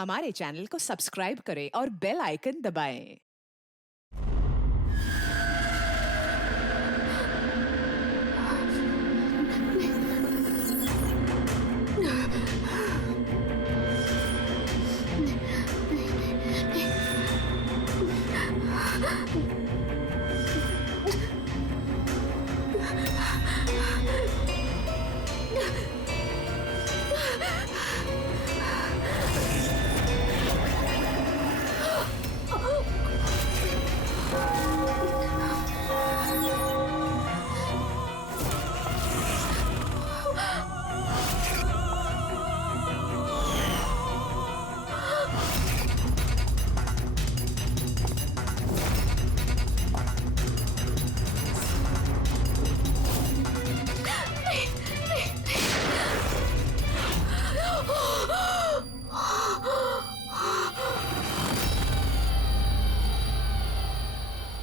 हमारे चैनल को सब्सक्राइब करें और बेल आइकन दबाएं।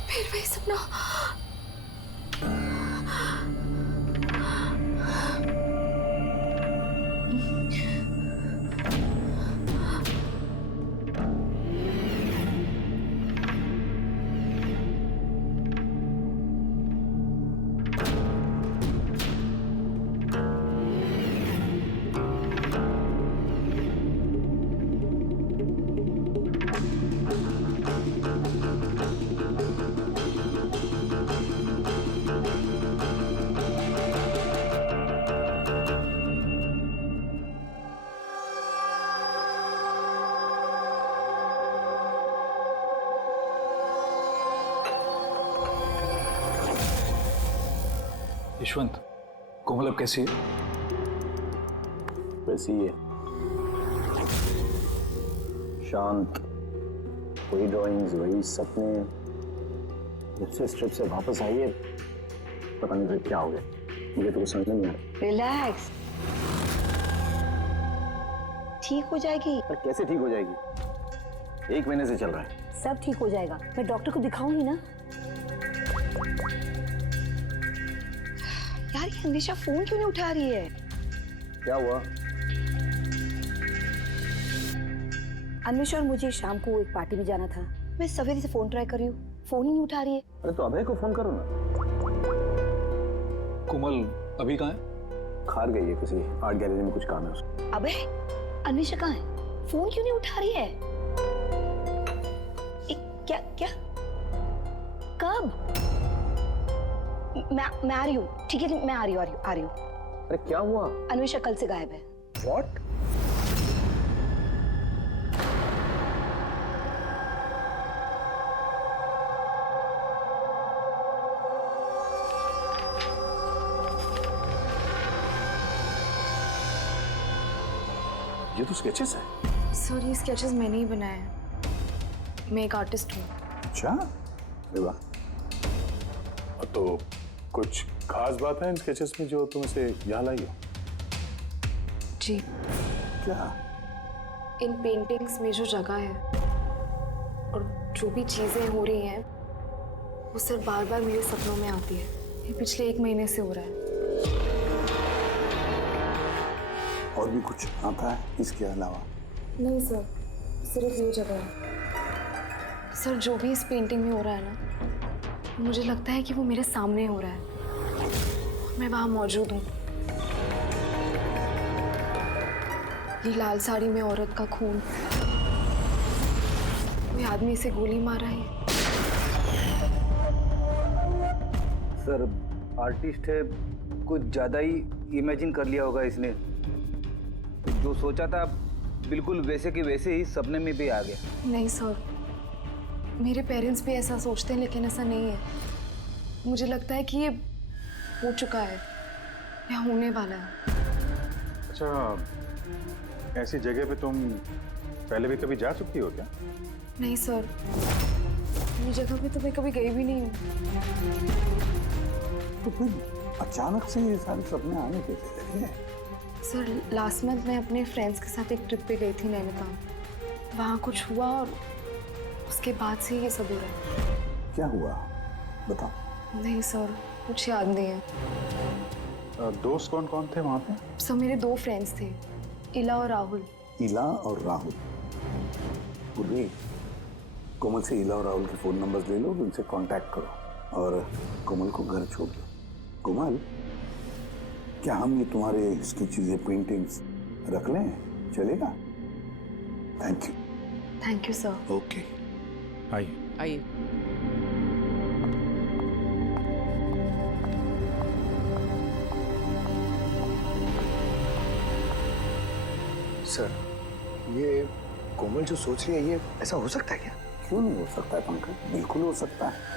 फिर वही सपना। यशवंत, कोमल अब कैसी है? वैसी ही है, शांत। वही ड्राइंग्स, वही सपने। जब से स्ट्रिप से वापस आई है, पता नहीं फिर क्या हो गया। मुझे तो कुछ समझ नहीं आ रहा। रिलैक्स, ठीक हो जाएगी। पर कैसे ठीक हो जाएगी? 1 महीने से चल रहा है। सब ठीक हो जाएगा, मैं डॉक्टर को दिखाऊंगी ना। यार ये अनिशा फोन क्यों नहीं उठा रही है? क्या हुआ? अनिशा और मुझे शाम को एक पार्टी में जाना था। मैं सवेरे से फोन ट्राई कर रही हूँ, फोन ही नहीं उठा रही है। अरे तो अभय को फोन करो ना। कोमल अभी कहाँ है? खार गई है, किसी आर्ट गैलरी में कुछ काम है उसको। अबे अनिशा कहाँ है? फोन क्यों नहीं उठा रही है? क्या क्या कब? मैं आ रही हूँ, ठीक है मैं आ रही हूँ। अरे क्या हुआ? अनिशा कल से गायब है। What? ये तो स्केचेस है। सर ये स्केचेस मैंने ही बनाए हैं। मैं एक आर्टिस्ट हूँ। अच्छा, अरे वाह। तो कुछ खास बात है इन स्केचेस में जो तुम इसे यहाँ लाई हो? जी, क्या? इन पेंटिंग्स में जो जगह है और जो भी चीजें हो रही हैं वो सर बार बार मेरे सपनों में आती है। ये पिछले 1 महीने से हो रहा है। और भी कुछ आता है इसके अलावा? नहीं सर, सिर्फ ये जगह है। सर जो भी इस पेंटिंग में हो रहा है ना, मुझे लगता है कि वो मेरे सामने हो रहा है। मैं वहां मौजूद हूँ। ये लाल साड़ी में औरत का खून, कोई आदमी इसे गोली मार रहा है। सर आर्टिस्ट है, कुछ ज्यादा ही इमेजिन कर लिया होगा इसने। जो सोचा था बिल्कुल वैसे के वैसे ही सपने में भी आ गया। नहीं सर, मेरे पेरेंट्स भी ऐसा सोचते हैं लेकिन ऐसा नहीं है। मुझे लगता है कि ये हो चुका है या होने वाला है। अच्छा, ऐसी जगह पे तुम पहले भी कभी जा चुकी हो क्या? नहीं सर, ये जगह पे तो मैं कभी गई भी नहीं हूँ। तो फिर अचानक से ये सारे सपने आने कैसे लगे? सर लास्ट मंथ मैं अपने फ्रेंड्स के साथ एक ट्रिप पे गई थी नैनीताल। वहाँ कुछ हुआ और उसके बाद से ये सब हो रहा है। क्या हुआ बताओ। नहीं सर, कुछ याद नहीं है। दोस्त कौन कौन थे वहाँ पे? सर मेरे 2 फ्रेंड्स थे, इला और राहुल। इला और राहुल? पूर्वी, कोमल से इला और राहुल के फोन नंबर्स ले लो, उनसे कांटेक्ट करो और कोमल को घर छोड़ दो। कोमल, क्या हम ये तुम्हारे इसकी चीजें, पेंटिंग्स रख लें? चलेगा? Thank thank you sir. You. Okay, आइए। आइए। सर, ये कोमल जो सोच रही है, ये ऐसा हो सकता है क्या? क्यों नहीं हो सकता है पंकज? बिल्कुल हो सकता है।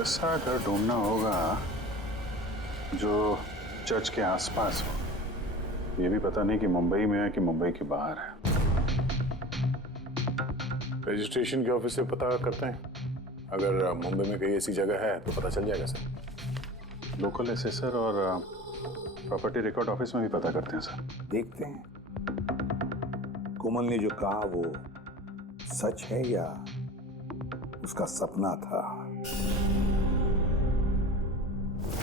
ऐसा घर ढूंढना होगा जो चर्च के आसपास हो। ये भी पता नहीं कि मुंबई में है कि मुंबई के बाहर है। रजिस्ट्रेशन के ऑफिस से पता करते हैं, अगर मुंबई में कहीं ऐसी जगह है तो पता चल जाएगा सर। लोकल एसेसर और प्रॉपर्टी रिकॉर्ड ऑफिस में भी पता करते हैं सर। देखते हैं कोमल ने जो कहा वो सच है या उसका सपना था।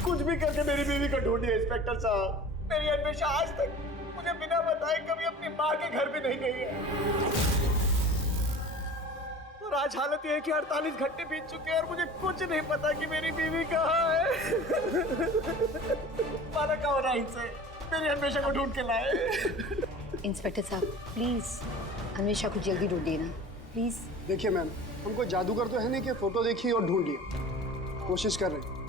कुछ भी करके मेरी बीवी को ढूंढिए इंस्पेक्टर साहब। मेरी अन्वेषा आज तक मुझे बिना बताए कभी अपनी माँ के घर भी नहीं गई है। और आज हालत ये है कि 48 घंटे बीत चुके हैं और मुझे कुछ नहीं पता कि मेरी बीवी कहाँ है। माना का होना इनसे मेरी अन्वेषा को ढूंढ के लाए। इंस्पेक्टर साहब प्लीज अन्वेषा को जल्दी ढूंढिए ना, प्लीज। देखिए मैम, हमको जादूगर तो है नहीं कि फोटो देखिए और ढूंढ लिए, कोशिश कर रहे हैं।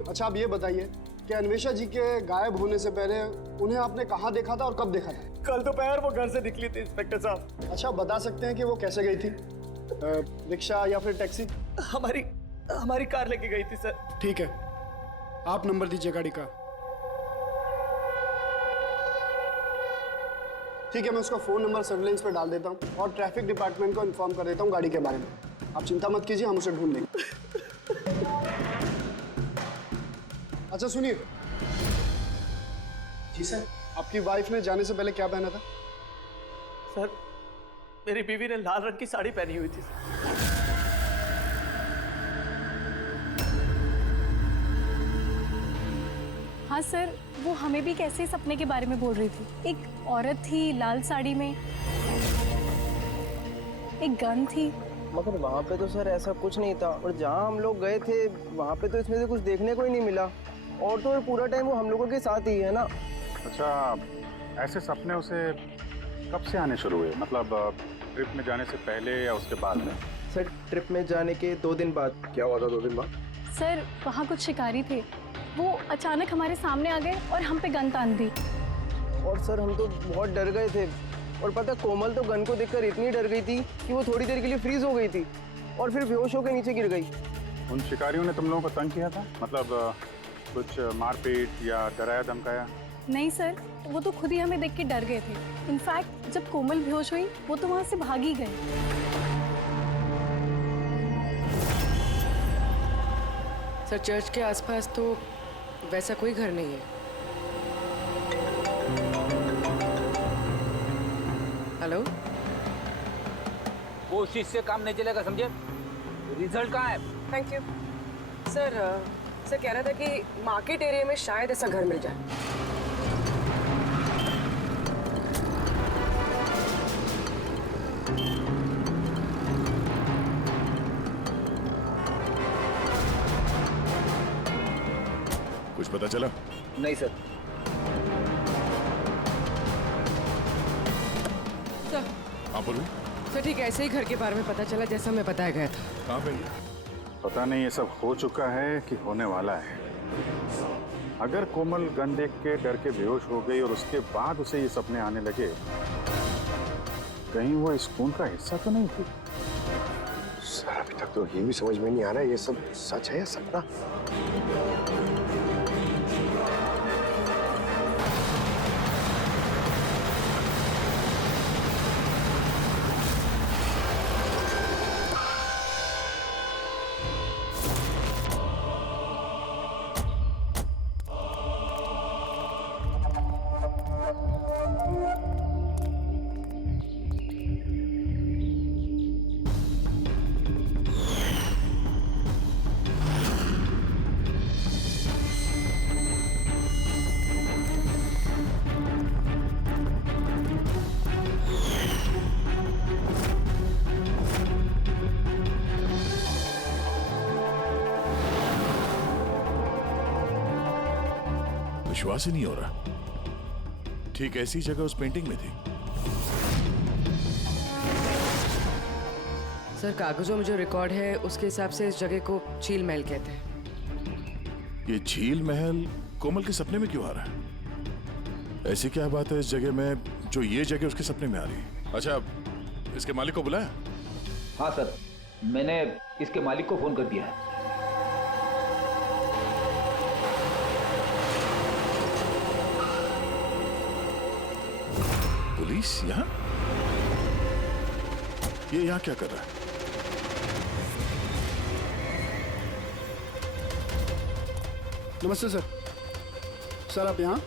अच्छा आप ये बताइए कि अन्वेषा जी के गायब होने से पहले उन्हें आपने कहाँ देखा था और कब देखा था? कल दोपहर वो घर से निकली थी इंस्पेक्टर साहब। अच्छा बता सकते हैं कि वो कैसे गई थी? रिक्शा या फिर टैक्सी? हमारी कार लेके गई थी सर। ठीक है, आप नंबर दीजिए गाड़ी का। ठीक है, मैं उसका फ़ोन नंबर सर्विलेंस पे डाल देता हूँ और ट्रैफिक डिपार्टमेंट को इन्फॉर्म कर देता हूँ गाड़ी के बारे में। आप चिंता मत कीजिए, हम उसे ढूंढ लेंगे। अच्छा सुनिए। जी सर। आपकी वाइफ ने जाने से पहले क्या पहना था? सर मेरी बीवी ने लाल रंग की साड़ी पहनी हुई थी। हाँ सर, वो हमें भी कैसे सपने के बारे में बोल रही थी। एक औरत थी लाल साड़ी में, एक गन थी। मगर वहाँ पे तो सर ऐसा कुछ नहीं था, और जहाँ हम लोग गए थे वहाँ पे तो इसमें से कुछ देखने को ही नहीं मिला। और तो पूरा टाइम वो हम लोगों के साथ ही है ना। अच्छा, ऐसे सपने उसे कब से आने शुरू हुए? मतलब ट्रिप में जाने से पहले या उसके बाद में? सर ट्रिप में जाने के 2 दिन बाद। क्या हुआ था 2 दिन बाद? सर वहाँ कुछ शिकारी थे, वो अचानक हमारे सामने आ गए और हम पे गन तान दी। और सर हम तो बहुत डर गए थे, और पता कोमल तो गन को देखकर इतनी डर गई थी कि वो थोड़ी देर के लिए फ्रीज हो गई थी और फिर बेहोश होकर नीचे गिर गई। उन शिकारियों ने तुम लोगों को तंग किया था? मतलब कुछ मारपीट या डराया धमकाया? नहीं सर, वो तो खुद ही हमें देख के डर गए थे। इनफैक्ट जब कोमल बेहोश हुई वो तो वहाँ से भाग ही गए। सर चर्च के आसपास तो वैसा कोई घर नहीं है। हेलो, कोशिश से काम नहीं चलेगा, समझे? रिजल्ट कहाँ है? Thank you sir. सर कह रहा था कि मार्केट एरिया में शायद ऐसा घर मिल जाए। कुछ पता चला? नहीं सर। सर हाँ बोलो। सर ठीक ऐसे ही घर के बारे में पता चला जैसा हमें बताया गया था। कहाँ पे? पता नहीं ये सब हो चुका है कि होने वाला है। अगर कोमल गन देख के डर के बेहोश हो गई और उसके बाद उसे ये सपने आने लगे, कहीं वो इस खून का हिस्सा तो नहीं थी? सर अभी तक तो ये भी समझ में नहीं आ रहा है ये सब सच है या सपना। विश्वास ही नहीं हो रहा। ठीक ऐसी जगह उस पेंटिंग में थी। सर कागजों में जो रिकॉर्ड है उसके हिसाब से इस जगह को झील महल कहते हैं। ये झील महल कोमल के सपने में क्यों आ रहा है? ऐसी क्या बात है इस जगह में जो ये जगह उसके सपने में आ रही है? अच्छा, इसके मालिक को बुलाया? हाँ सर, मैंने इसके मालिक को फोन कर दिया है। पुलिस यहाँ? ये यहाँ क्या कर रहा है? नमस्ते सर। सर आप यहाँ?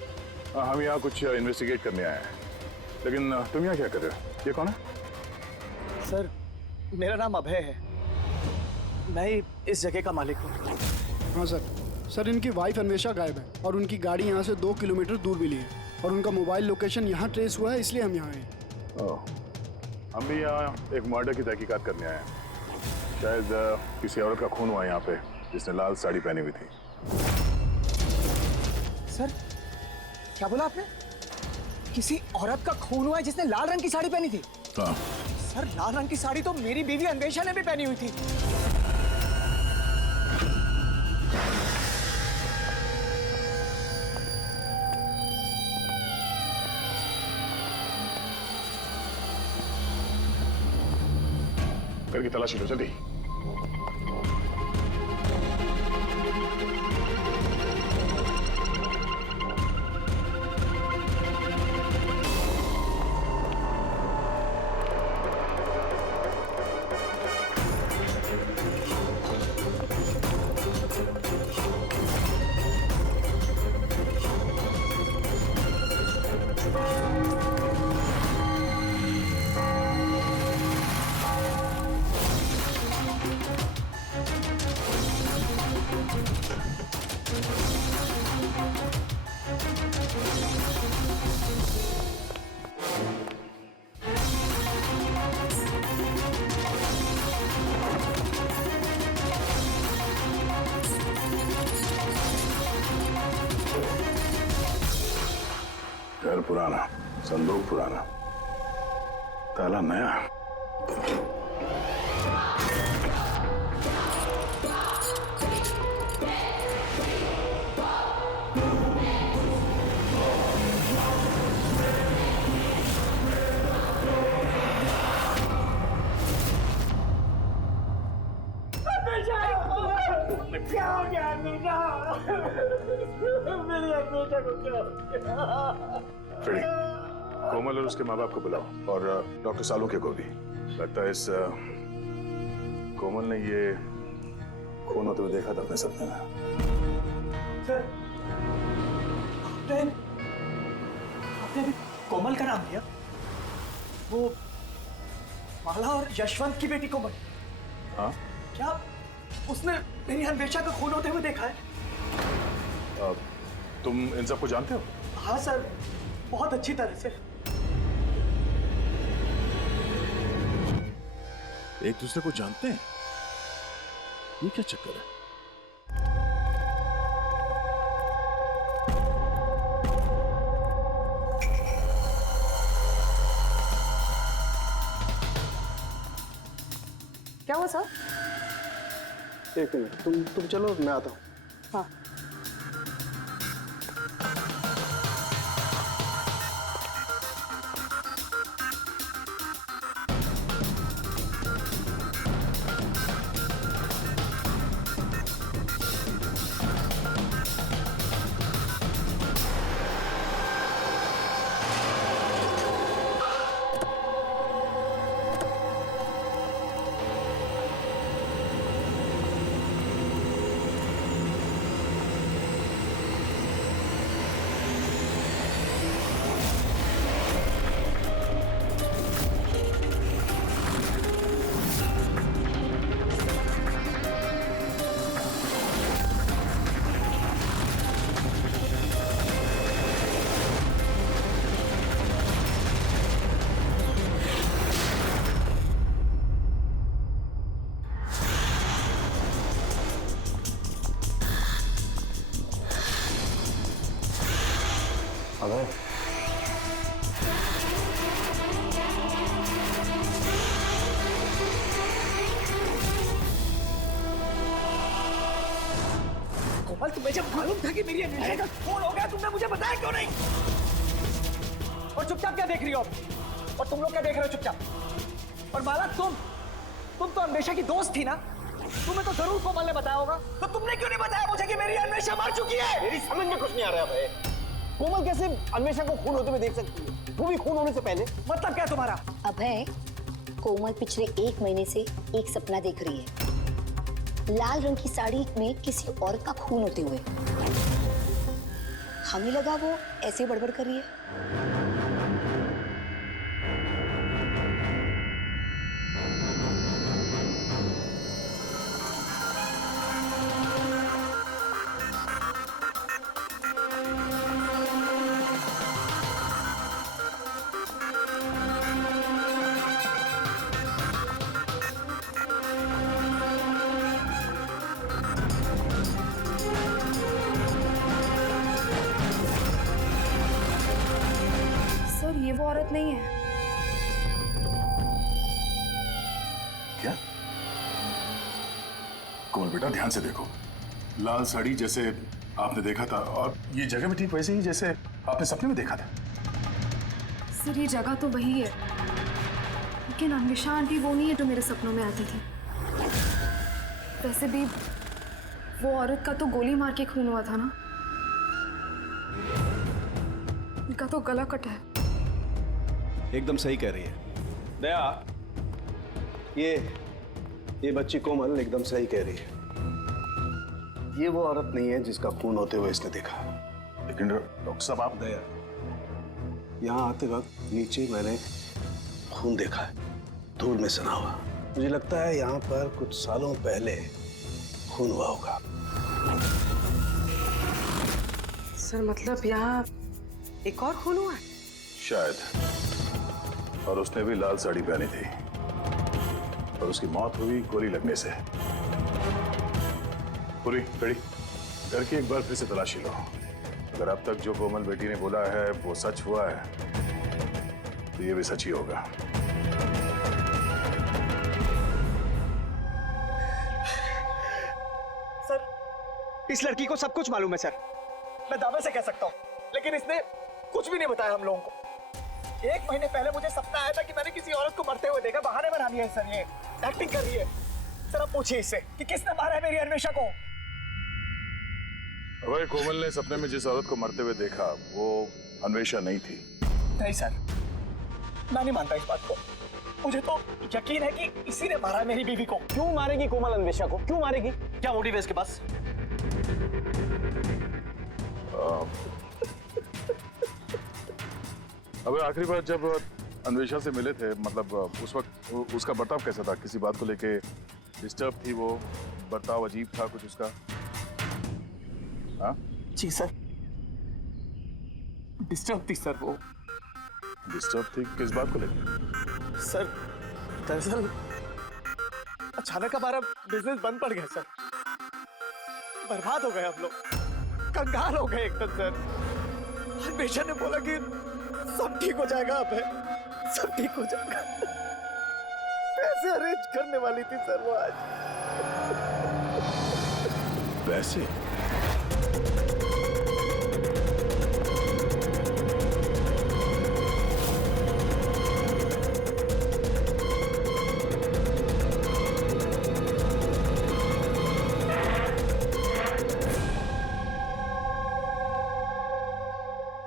हम यहाँ कुछ इन्वेस्टिगेट करने आए हैं, लेकिन तुम यहाँ क्या कर रहे हो? ये कौन है? सर मेरा नाम अभय है, मैं ही इस जगह का मालिक हूँ। हाँ सर। सर इनकी वाइफ अन्वेषा गायब है और उनकी गाड़ी यहाँ से 2 किलोमीटर दूर मिली है और उनका मोबाइल लोकेशन यहाँ ट्रेस हुआ है, इसलिए हम यहाँ आए। हम भी यहाँ एक मर्डर की तहकीकात करने आए हैं। शायद किसी औरत का खून हुआ यहाँ पे जिसने लाल साड़ी पहनी हुई थी। सर क्या बोला आपने? किसी औरत का खून हुआ है जिसने लाल रंग की साड़ी पहनी थी? हाँ। सर लाल रंग की साड़ी तो मेरी बीवी अन्वेषा ने भी पहनी हुई थी। घर की तलाशी लो जल्दी। घर पुराना, संदूक पुराना, ताला नया। क्या हो गया अन्वेषा? मेरी अन्वेषा को क्या हो गया? फ्रेडी, कोमल और उसके माँ बाप को बुलाओ और डॉक्टर सालुके को भी। लगता है इस कोमल ने ये खून होते हुए देखा था अपने सपने में। सर आपने अभी कोमल का नाम लिया? वो माला और यशवंत की बेटी कोमल? हाँ। क्या उसने मेरी अन्वेषा का खून होते हुए देखा है? तुम इन सबको जानते हो? हाँ सर, बहुत अच्छी तरह से। एक दूसरे को जानते हैं? ये क्या चक्कर है? क्या हुआ सर? एक मिनट, तुम चलो, मैं आता हूँ। हाँ। अबे कोमल, तुम्हें जब मालूम था कि मेरी अन्वेषा का फोन हो गया, तुमने मुझे बताया क्यों नहीं? और चुपचाप क्या देख रही हो? और तुम लोग क्या देख रहे हो चुपचाप? और माला, तुम तो अन्वेषा की दोस्त थी ना? तुम्हें तो जरूर कोमल ने बताया होगा, तो तुमने क्यों नहीं बताया मुझे कि मेरी अन्वेषा मर चुकी है? मेरी समझ में कुछ नहीं आ रहा है। कोमल कैसे अन्वेषा को खून होते हुए देख सकती है, वो भी खून होने से पहले? मतलब क्या तुम्हारा? अभय, कोमल पिछले 1 महीने से एक सपना देख रही है, लाल रंग की साड़ी में किसी औरत का खून होते हुए। हमें लगा वो ऐसे बड़बड़ कर रही है। सर, ये वो औरत नहीं है। क्या? कोमल बेटा, ध्यान से देखो। लाल साड़ी जैसे आपने देखा था, और ये जगह भी ठीक वैसे ही जैसे आपने सपने में देखा था। सर, ये जगह तो वही है, लेकिन अन्वेषा आंटी वो नहीं है जो मेरे सपनों में आती थी। वैसे भी वो औरत का तो गोली मार के खून हुआ था ना, इनका तो गला कटा है। एकदम सही कह रही है दया, ये बच्ची कोमल एकदम सही कह रही है। ये वो औरत नहीं है जिसका खून होते हुए इसने देखा। लेकिन डॉक्टर साहब, आप दया, यहाँ आते वक्त नीचे मैंने खून देखा है, धूल में सना हुआ। मुझे लगता है यहाँ पर कुछ सालों पहले खून हुआ होगा। सर, मतलब यहाँ एक और खून हुआ है? शायद। और उसने भी लाल साड़ी पहनी थी, और उसकी मौत हुई गोली लगने से। पूरी खड़ी करके एक बार फिर से तलाशी लो। अगर अब तक जो कोमल बेटी ने बोला है वो सच हुआ है, तो ये भी सच ही होगा। सर, इस लड़की को सब कुछ मालूम है सर, मैं दावे से कह सकता हूँ, लेकिन इसने कुछ भी नहीं बताया हम लोगों को। 1 महीने पहले मुझे सपना आया था कि मैंने किसी औरत को मरते हुए देखा। बहाने बना रही है सर, ये एक्टिंग कर रही है। सर, आप पूछिए इससे कि किसने मारा है मेरी अन्वेषा को। अभय, कोमल ने सपने में जिस औरत को मरते हुए देखा वो अन्वेषा नहीं थी। नहीं सर, मैं नहीं मानता इस बात को। मुझे तो यकीन है कि इसी ने मारा है मेरी बीवी को। क्यों मारेगी कोमल अन्वेषा को? क्यों मारेगी? क्या मोटिव है इसके पास? अबे, आखिरी बार जब अन्वेषा से मिले थे, मतलब उस वक्त उसका बर्ताव कैसा था? किसी बात को लेके डिस्टर्ब थी वो? बर्ताव अजीब था कुछ उसका? हाँ जी सर, डिस्टर्ब थी सर वो। डिस्टर्ब थी किस बात को लेकर? सर, दरअसल अचानक हमारा बिजनेस बंद पड़ गया सर। बर्बाद हो गए हम लोग, कंगाल हो गए एकदम सर। अन्वेषा ने बोला कि सब ठीक हो जाएगा, अब है सब ठीक हो जाएगा। पैसे अरेंज करने वाली थी सर वो आज। पैसे?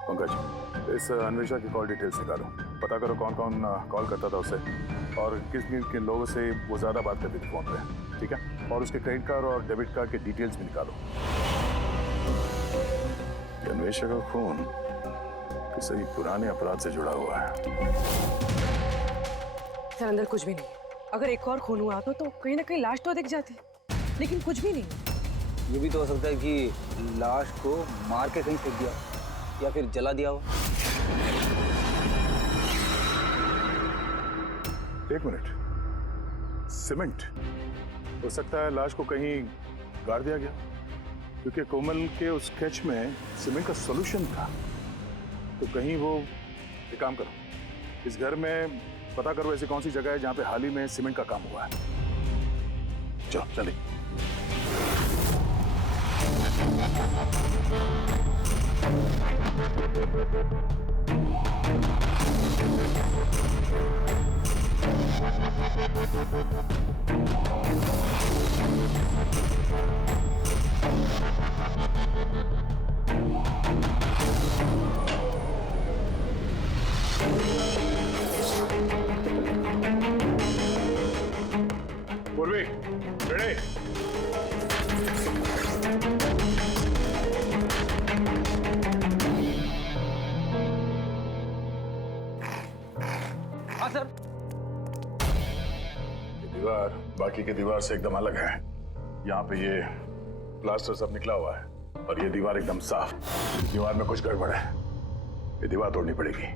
पंकज, इस अन्वेषा की कॉल डिटेल्स निकालो। पता करो कौन कौन कॉल करता था उसे, और किस किन लोगों से वो ज्यादा बात करती थी फोन पे, ठीक है? और उसके क्रेडिट कार्ड और डेबिट कार्ड के डिटेल्स भी निकालो। अन्वेषा का खून किसी पुराने अपराध से जुड़ा हुआ है। सर, अंदर कुछ भी नहीं है। अगर एक और खून हुआ तो कहीं ना कहीं लाश तो दिख जाती, लेकिन कुछ भी नहीं। ये भी तो हो सकता है कि लाश को मार के कहीं फेंक दिया या फिर जला दिया हो। एक मिनट, सीमेंट? हो सकता है लाश को कहीं गाड़ दिया गया, क्योंकि कोमल के उस स्केच में सीमेंट का सॉल्यूशन था। तो कहीं वो एक काम करो, इस घर में पता करो ऐसी कौन सी जगह है जहां पे हाल ही में सीमेंट का काम हुआ है। चलो चलिए। पूर्वी, रेडी? हाँ सर। ये दीवार बाकी के दीवार से एकदम अलग है। यहाँ पे ये प्लास्टर सब निकला हुआ है और ये दीवार एकदम साफ। इस दीवार में कुछ गड़बड़ है, ये दीवार तोड़नी पड़ेगी।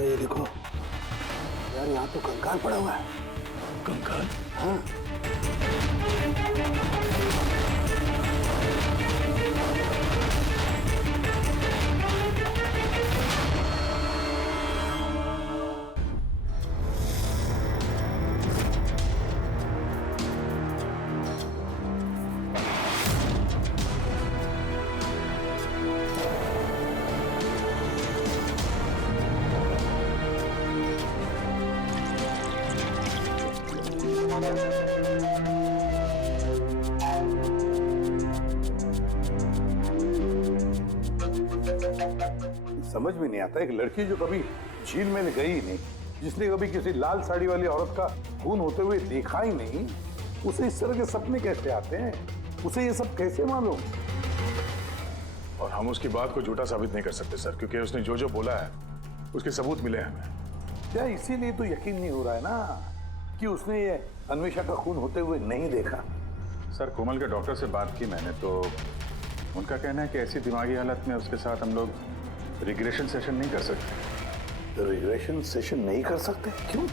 ये देखो यार, यहाँ तो कंकाल पड़ा हुआ है। कंकाल? हाँ। समझ में नहीं आता, एक लड़की जो कभी झील में गई ही नहीं, जिसने कभी किसी लाल साड़ी वाली औरत का खून होते हुए देखा ही नहीं, उसे इस तरह के सपने कैसे आते हैं? उसे ये सब कैसे मालूम? और हम उसकी बात को झूठा साबित नहीं कर सकते सर, क्योंकि उसने जो जो बोला है उसके सबूत मिले हमें। क्या इसीलिए तो यकीन नहीं हो रहा है ना कि उसने ये अन्वेषा का खून होते हुए नहीं देखा? सर, कोमल के डॉक्टर से बात की मैंने, तो उनका कहना है कि ऐसी दिमागी हालत में उसके साथ हम लोग रिग्रेशन सेशन नहीं कर सकते। तो रिग्रेशन सेशन नहीं कर सकते? क्यों?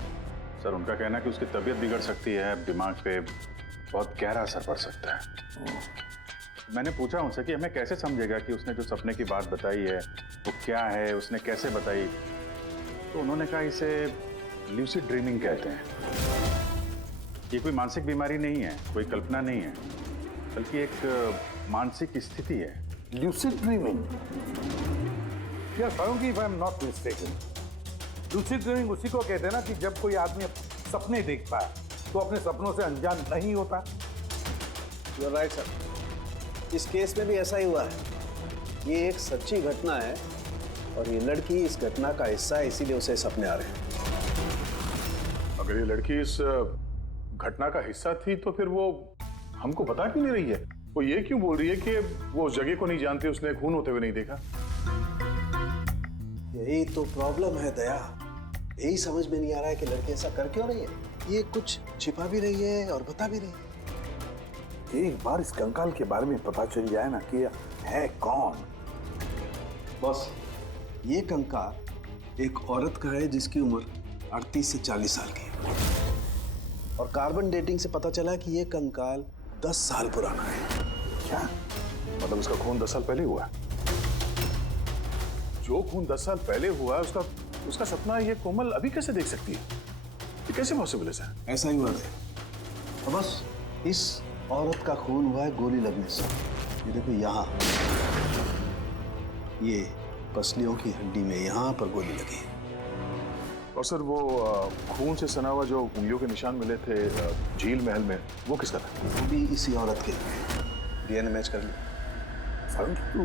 सर, उनका कहना है कि उसकी तबीयत बिगड़ सकती है, दिमाग पे बहुत गहरा असर पड़ सकता है। मैंने पूछा उनसे कि हमें कैसे समझेगा कि उसने जो सपने की बात बताई है वो क्या है, उसने कैसे बताई, तो उन्होंने कहा इसे ल्यूसिड ड्रीमिंग कहते हैं। ये कोई मानसिक बीमारी नहीं है, कोई कल्पना नहीं है, बल्कि एक मानसिक स्थिति है। Lucid dreaming? या सारंगी, if I am not mistaken, lucid dreaming उसी को कहते हैं ना कि जब कोई आदमी सपने देखता है तो अपने सपनों से अनजान नहीं होता। यू आर राइट सर, इस केस में भी ऐसा ही हुआ है। ये एक सच्ची घटना है और ये लड़की इस घटना का हिस्सा है, इसीलिए उसे सपने आ रहे हैं। अगर ये लड़की इस घटना का हिस्सा थी तो फिर वो हमको बता क्यों नहीं रही है? वो ये क्यों बोल रही है कि वो उस जगह को नहीं जानती, उसने खून होते हुए नहीं देखा? यही तो प्रॉब्लम है दया, यही समझ में नहीं आ रहा है कि लड़की ऐसा कर क्यों रही है। ये कुछ छिपा भी रही है और बता भी रही है। एक बार इस कंकाल के बारे में पता चल जाए ना कि है कौन। बॉस, ये कंकाल एक औरत का है जिसकी उम्र 38 से 40 साल की है और कार्बन डेटिंग से पता चला कि ये कंकाल 10 साल पुराना है। क्या मतलब उसका खून 10 साल पहले हुआ है? जो खून 10 साल पहले हुआ है उसका सपना ये कोमल अभी कैसे देख सकती है? ये कैसे पॉसिबल है सर? ऐसा ही हुआ है। तो बस इस औरत का खून हुआ है गोली लगने से। ये देखो यहाँ, ये पसलियों की हड्डी में यहाँ पर गोली लगी। और सर वो खून से सना हुआ जो उंगलियों के निशान मिले थे झील महल में, वो किसका था? वो भी इसी औरत के डीएनए मैच कर लिया। सारंग, तू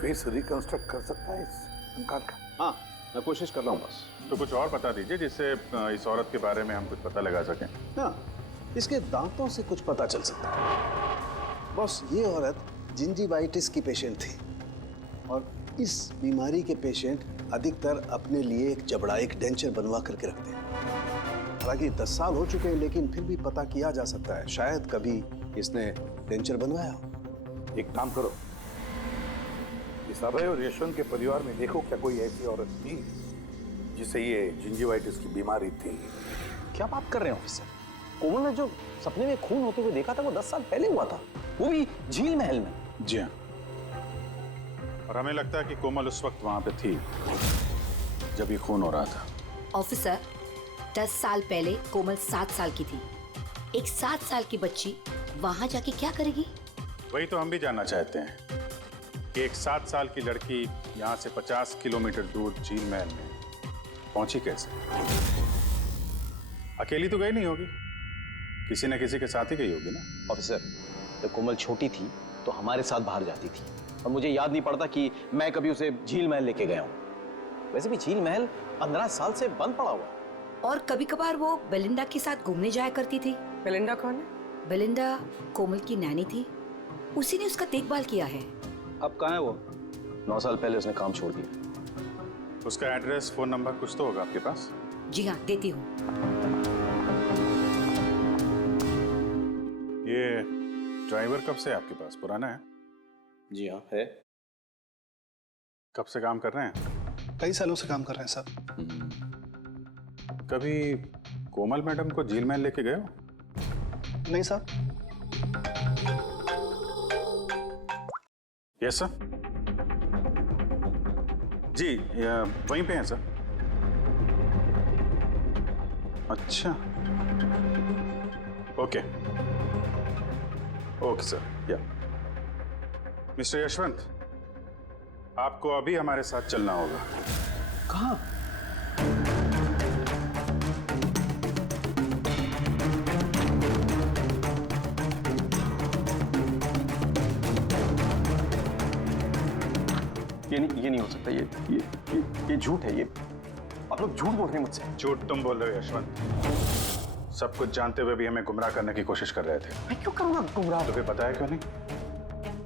फेस रिकंस्ट्रक्ट कर सकता है इस कंकाल का? हाँ, मैं कोशिश कर रहा हूँ बस। तो कुछ और बता दीजिए जिससे इस औरत के बारे में हम कुछ पता लगा सकें। हाँ, इसके दांतों से कुछ पता चल सकता है। बॉस, ये औरत जिंजीवाइटिस की पेशेंट थी और इस बीमारी के पेशेंट अधिकतर अपने लिए एक जबड़ा, एक डेंचर बनवा करके रखते हैं। हालांकि 10 साल हो चुके हैं, लेकिन फिर भी पता किया जा सकता है, शायद कभी इसने डेंचर बनवाया हो। एक काम करो, इस अभय और यशवंत के परिवार में देखो क्या कोई ऐसी औरत थी जिसे ये जिंजीवाइटिस की बीमारी थी। क्या बात कर रहे हैं ऑफिसर? कोमल ने जो सपने में खून होते हुए देखा था वो 10 साल पहले हुआ था, वो भी झील महल में। जी हाँ, और हमें लगता है कि कोमल उस वक्त वहां पे थी जब ये खून हो रहा था। ऑफिसर, 10 साल पहले कोमल 7 साल की थी। एक 7 साल की बच्ची वहां जाके क्या करेगी? वही तो हम भी जानना चाहते हैं कि एक 7 साल की लड़की यहाँ से 50 किलोमीटर दूर झील महल में पहुंची कैसे? अकेली तो गई नहीं होगी, किसी न किसी के साथ ही गई होगी ना। ऑफिसर, जब कोमल छोटी थी तो हमारे साथ बाहर जाती थी और मुझे याद नहीं पड़ता कि मैं कभी उसे झील महल लेके गया हूँ। वैसे भी झील महल 15 साल से बंद पड़ा हुआ है। और कभी कभार वो बेलिंडा के साथ घूमने जाया करती थी। बेलिंडा कौन है? बेलिंडा कोमल की नैनी थी, उसी ने उसका देखभाल किया है। अब कहाँ है वो? 9 साल पहले उसने काम छोड़ दिया। उसका एड्रेस, फोन नंबर कुछ तो होगा आपके पास? जी हाँ, देती हूँ। ये ड्राइवर कब से आपके पास? पुराना है? जी हाँ, है। कब से काम कर रहे हैं? कई सालों से काम कर रहे हैं साहब। कभी कोमल मैडम को झील महल लेके गए हो? नहीं साहब। Yes sir. जी, वहीं पे हैं सर। अच्छा, ओके ओके सर। या मिस्टर यशवंत, आपको अभी हमारे साथ चलना होगा। कहाँ? ये नहीं हो सकता। ये झूठ है। ये आप लोग झूठ बोल रहे हैं मुझसे। झूठ तुम बोल रहे हो यशवंत। सब कुछ जानते हुए भी हमें गुमराह करने की कोशिश कर रहे थे। मैं क्यों करूंगा गुमराह? तुम्हें पता है क्यों नहीं?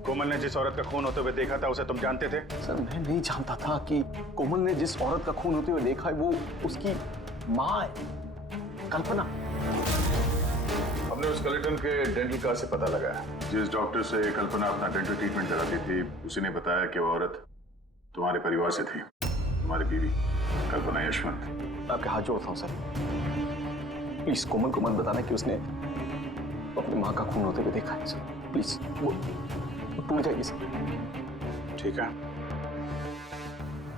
कोमल ने जिस औरत का खून होते हुए देखा था उसे तुम जानते थे? सर, मैं नहीं जानता था कि कोमल ने जिस औरत का खून होते हुए देखा है वो उसकी माँ है, कल्पना। हमने उस स्केलेटन के डेंटल कार्ड से पता लगाया। जिस डॉक्टर से कल्पना अपना डेंटल ट्रीटमेंट कराती थी, उसी ने बताया कि वो औरत तुम्हारे परिवार से थी, तुम्हारी बीवी कल्पना यशवंत। आपके हाथ जोड़ता हूँ सर, प्लीज कोमल को मत बताना कि उसने अपनी माँ का खून होते हुए देखा है सर। प्लीज, वो टूट जाएगी सर। ठीक है,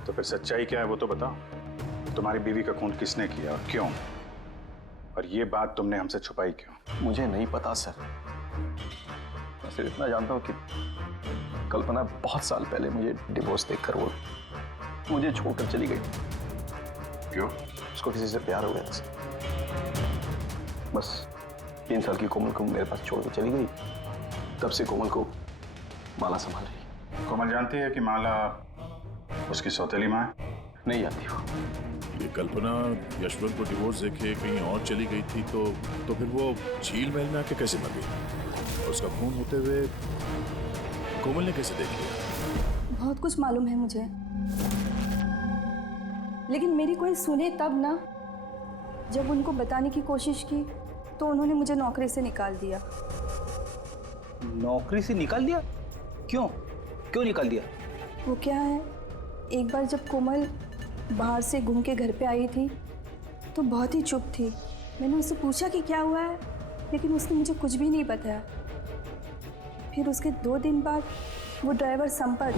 तो फिर सच्चाई क्या है वो तो बताओ। तुम्हारी बीवी का खून किसने किया और क्यों? और ये बात तुमने हमसे छुपाई क्यों? मुझे नहीं पता सर। मैं सिर्फ इतना जानता हूँ कि कल्पना बहुत साल पहले मुझे डिवोर्स देकर वो मुझे छोड़कर चली गई। क्यों? उसको किसी से प्यार हो गया था सर। बस 3 साल की कोमल को मेरे पास छोड़ के चली गई। तब से कोमल को माला संभाल रही। कोमल जानती है कि माला उसकी सौतेली माँ है? नहीं जानती हो। ये कल्पना यशवंत को डिवोर्स देके कहीं और चली गई थी, तो फिर वो झील महल में आके कैसे मर गई? और उसका खून होते हुए कोमल ने कैसे देख लिया? बहुत कुछ मालूम है मुझे, लेकिन मेरी कोई सुने तब ना। जब उनको बताने की कोशिश की तो उन्होंने मुझे नौकरी से निकाल दिया। नौकरी से निकाल दिया? क्यों? क्यों निकाल दिया? वो क्या है, एक बार जब कोमल बाहर से घूम के घर पे आई थी तो बहुत ही चुप थी। मैंने उससे पूछा कि क्या हुआ है, लेकिन उसने मुझे कुछ भी नहीं बताया। फिर उसके 2 दिन बाद वो ड्राइवर संपत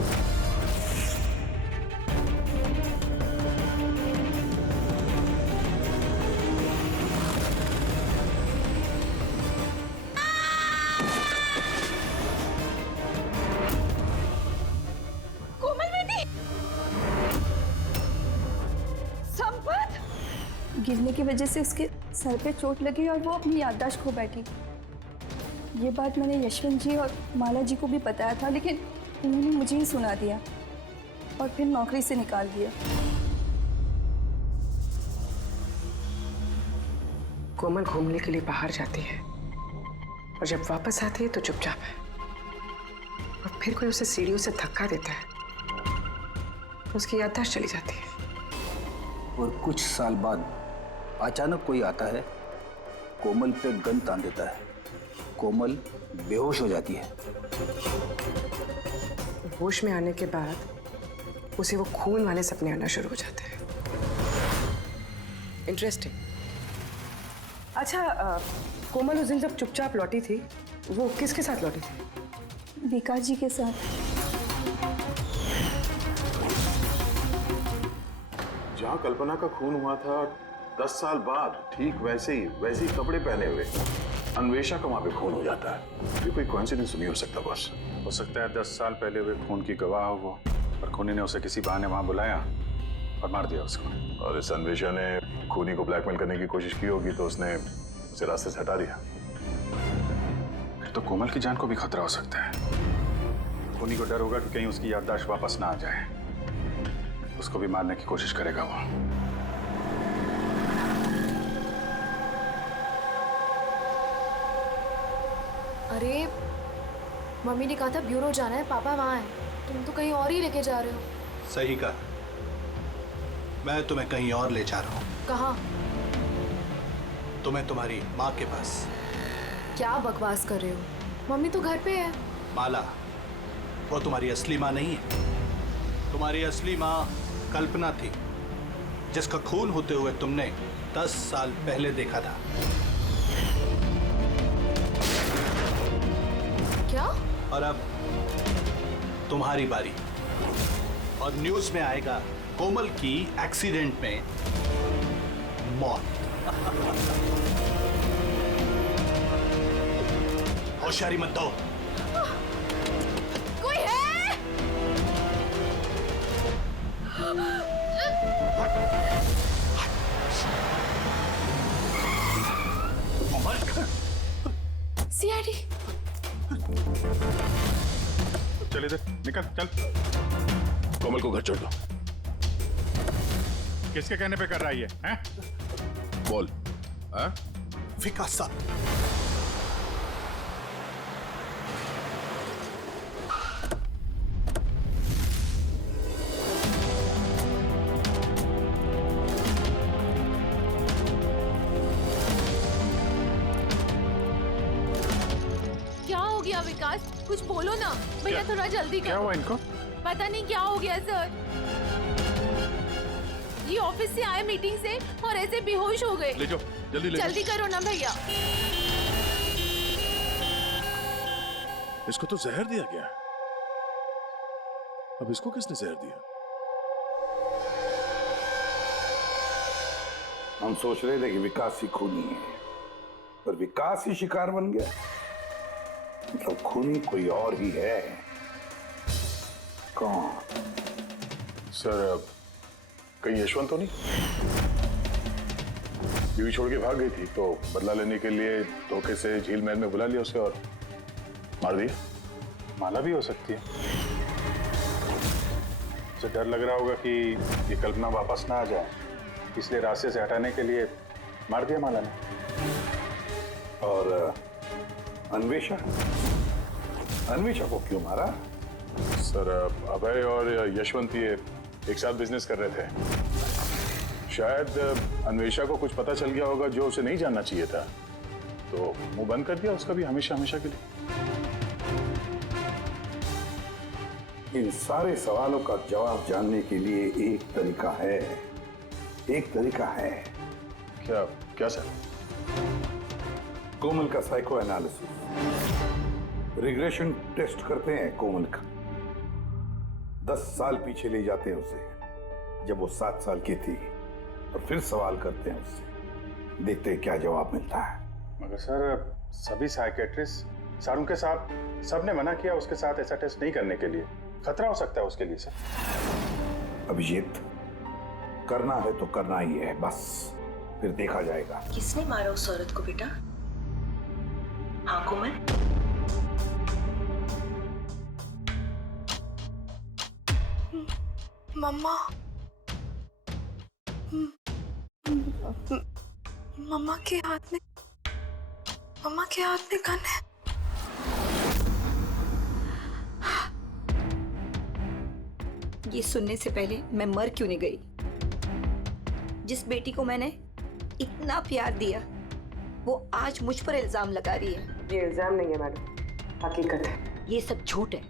कोमल बेटी, संपत। गिरने की वजह से उसके सर पे चोट लगी और वो अपनी याददाश्त खो बैठी। ये बात मैंने यशवंत जी और माला जी को भी बताया था, लेकिन उन्होंने मुझे ही सुना दिया और फिर नौकरी से निकाल दिया। कोमल घूमने के लिए बाहर जाती है और जब वापस आती है तो चुपचाप है, और फिर कोई उसे सीढ़ियों से धक्का देता है, उसकी याददाश्त चली जाती है। और कुछ साल बाद अचानक कोई आता है, कोमल पे गन तान देता है, कोमल बेहोश हो जाती है। होश में आने के बाद उसे वो खून वाले सपने आना शुरू हो जाते हैं। इंटरेस्टिंग। अच्छा, कोमल उस दिन जब चुपचाप लौटी थी, वो किसके साथ लौटी थी? विकास जी के साथ। जहाँ कल्पना का खून हुआ था 10 साल बाद, ठीक वैसे ही कपड़े पहने हुए अन्वेषा का वहां पे खून हो जाता है। ये कोई कोइंसिडेंस नहीं हो सकता बॉस। हो सकता है 10 साल पहले हुए खून की गवाह हो वो, और खूनी ने उसे किसी बहाने वहां बुलाया और मार दिया उसको। और इस अन्वेषा ने खूनी को ब्लैकमेल करने की कोशिश की होगी, तो उसने उसे रास्ते से हटा दिया। फिर तो कोमल की जान को भी खतरा हो सकता है। खूनी को डर होगा कि कहीं उसकी याददाश्त वापस ना आ जाए, उसको भी मारने की कोशिश करेगा वो। अरे मम्मी ने कहा था ब्यूरो जाना है, पापा वहाँ हैं। तुम तो कहीं और ही लेके जा रहे हो। सही कहा, मैं तुम्हें कहीं और ले जा रहा हूँ। कहाँ? तुम्हें तुम्हारी माँ के पास। क्या बकवास कर रहे हो? मम्मी तो घर पे है। माला, वो तुम्हारी असली माँ नहीं है। तुम्हारी असली माँ कल्पना थी, जिसका खून होते हुए तुमने 10 साल पहले देखा था। क्या? और अब तुम्हारी बारी, और न्यूज़ में आएगा कोमल की एक्सीडेंट में मौत। होशियारी मत दो। कोई है? सीआईडी। चल इधर निकल, चल। कोमल को घर छोड़ दो। किसके कहने पे कर रहा है ये? हैं? बोल। हाँ? विकास साहब, क्या हो गया विकास? कुछ बोलो ना भैया, थोड़ा जल्दी क्या करो। हुआ इनको? पता नहीं क्या हो गया सर। ये ऑफिस से आए मीटिंग से और ऐसे बेहोश हो गए। ले जाओ, जल्दी ले जाओ। जल्दी करो ना भैया। इसको तो जहर दिया गया। अब इसको किसने जहर दिया? हम सोच रहे थे कि विकास ही खूनी है, पर विकास ही शिकार बन गया। मतलब खूनी कोई और ही है। कौन? सर, कहीं यशवंत तो नहीं? बीवी छोड़ के भाग गई थी, तो बदला लेने के लिए धोखे से झील महल में बुला लिया उसे और मार दिया। माला भी हो सकती है। उसे डर लग रहा होगा कि ये कल्पना वापस ना आ जाए, इसलिए रास्ते से हटाने के लिए मार दिया माला ने। और अन्वेषा को क्यों मारा? सर, अभय और यशवंत ये एक साथ बिजनेस कर रहे थे। शायद अन्वेषा को कुछ पता चल गया होगा जो उसे नहीं जानना चाहिए था, तो मुंह बंद कर दिया उसका भी हमेशा हमेशा के लिए। इन सारे सवालों का जवाब जानने के लिए एक तरीका है। क्या क्या सर? कोमल का साइको एनालिसिस, रिग्रेशन टेस्ट करते हैं कोमल का। 10 साल पीछे ले जाते हैं उसे, जब वो 7 साल की थी, और फिर सवाल करते हैं उससे, देखते हैं क्या जवाब मिलता है। मगर सर, सभी साइकेट्रिस्ट सर उनके साथ सबने मना किया उसके साथ ऐसा टेस्ट नहीं करने के लिए। खतरा हो सकता है उसके लिए सर। अभिजीत, करना है तो करना ही है, बस फिर देखा जाएगा। किसने मारा उस औरत को बेटा? हाँ कोमल? मम्मा, मम्मा के हाथ में गन है। ये सुनने से पहले मैं मर क्यों नहीं गई? जिस बेटी को मैंने इतना प्यार दिया, वो आज मुझ पर इल्जाम लगा रही है। ये इल्जाम नहीं है मैडम, हकीकत है। ये सब झूठ है।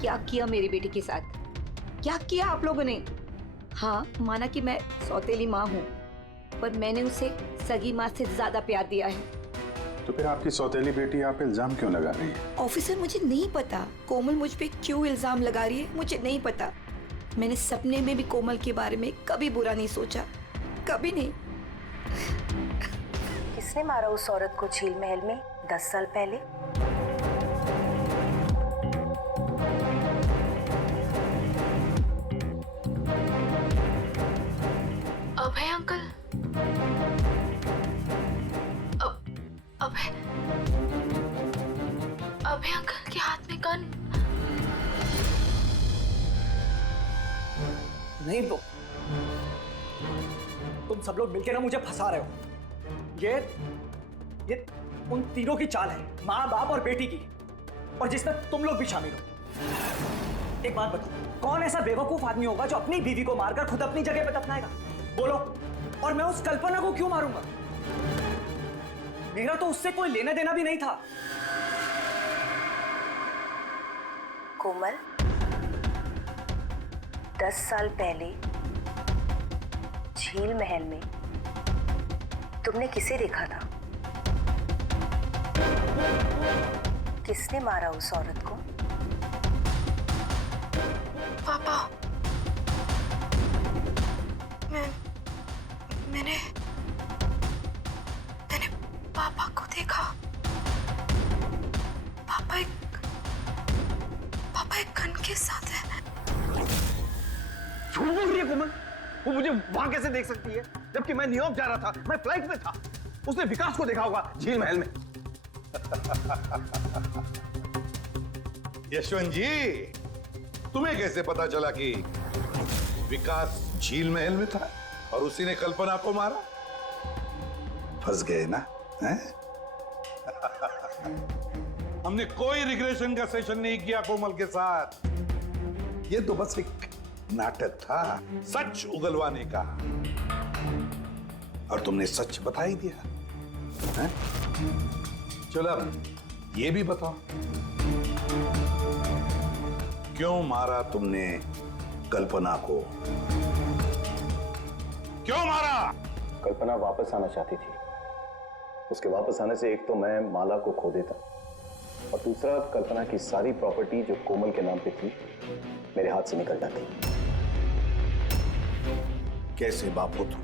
क्या किया मेरी बेटी के साथ? क्या किया आप लोगों ने? हाँ, माना कि मैं सौतेली माँ हूँ, पर मैंने उसे सगी माँ से ज्यादा प्यार दिया है। तो फिर आपकी सौतेली बेटी आप इल्जाम क्यों लगा रही है? ऑफिसर, मुझे नहीं पता कोमल मुझ पे क्यों इल्जाम लगा रही है, मुझे नहीं पता। मैंने सपने में भी कोमल के बारे में कभी बुरा नहीं सोचा, कभी नहीं। किसने मारा उस औरत को झील महल में 10 साल पहले? अभय अंकल। अभय अंकल के हाथ में गन। नहीं तो तुम सब लोग मिलकर ना मुझे फंसा रहे हो। ये उन तीनों की चाल है, माँ बाप और बेटी की, और जिसमें तुम लोग भी शामिल हो। एक बात बताओ, कौन ऐसा बेवकूफ आदमी होगा जो अपनी बीवी को मारकर खुद अपनी जगह पर दफनाएगा? बोलो। और मैं उस कल्पना को क्यों मारूंगा? मेरा तो उससे कोई लेना देना भी नहीं था। कोमल, 10 साल पहले झील महल में तुमने किसे देखा था? किसने मारा उस औरत को? पापा। मैंने पापा को देखा। पापा एक गन के साथ है। झूठ बोल रही है कोमल। वो मुझे वहां कैसे देख सकती है, जबकि मैं न्यूयॉर्क जा रहा था, मैं फ्लाइट में था। उसने विकास को देखा होगा झील महल में। यशवंत जी, तुम्हें कैसे पता चला कि विकास झील महल में था और उसी ने कल्पना को मारा? फंस गए ना? हैं? हमने कोई रिग्रेशन का सेशन नहीं किया कोमल के साथ। ये तो बस एक नाटक था, सच उगलवाने का, और तुमने सच बता ही दिया। हैं? चलो अब ये भी बताओ, क्यों मारा तुमने कल्पना को? क्यों मारा? कल्पना वापस आना चाहती थी। उसके वापस आने से एक तो मैं माला को खो देता, और दूसरा कल्पना की सारी प्रॉपर्टी जो कोमल के नाम पे थी मेरे हाथ से निकल जाती। कैसे बाप हो तुम?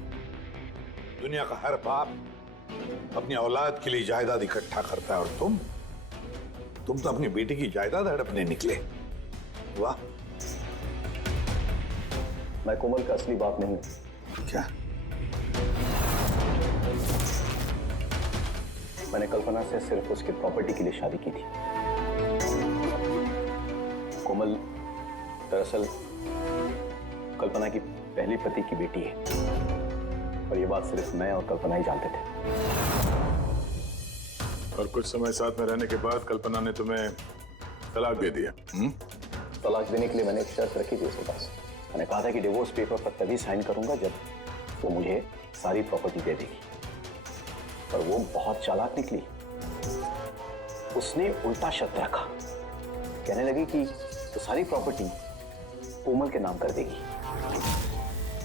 दुनिया का हर बाप अपनी औलाद के लिए जायदाद इकट्ठा करता है, और तुम तो अपनी बेटी की जायदाद हड़पने निकले। वाह। मैं कोमल का असली बाप नहीं हूं। क्या? मैंने कल्पना से सिर्फ उसकी प्रॉपर्टी के लिए शादी की थी। कोमल दरअसल कल्पना की पहली पति की बेटी है, और ये बात सिर्फ मैं और कल्पना ही जानते थे। और कुछ समय साथ में रहने के बाद कल्पना ने तुम्हें तलाक दे दिया? तलाक देने के लिए मैंने एक शर्त रखी थी उसके पास। मैंने कहा था कि डिवोर्स पेपर पर तभी साइन करूंगा जब वो मुझे सारी प्रॉपर्टी दे देगी। पर वो बहुत चालाक निकली। उसने उल्टा शर्त रखा, कहने लगी कि तो सारी प्रॉपर्टी कोमल के नाम कर देगी।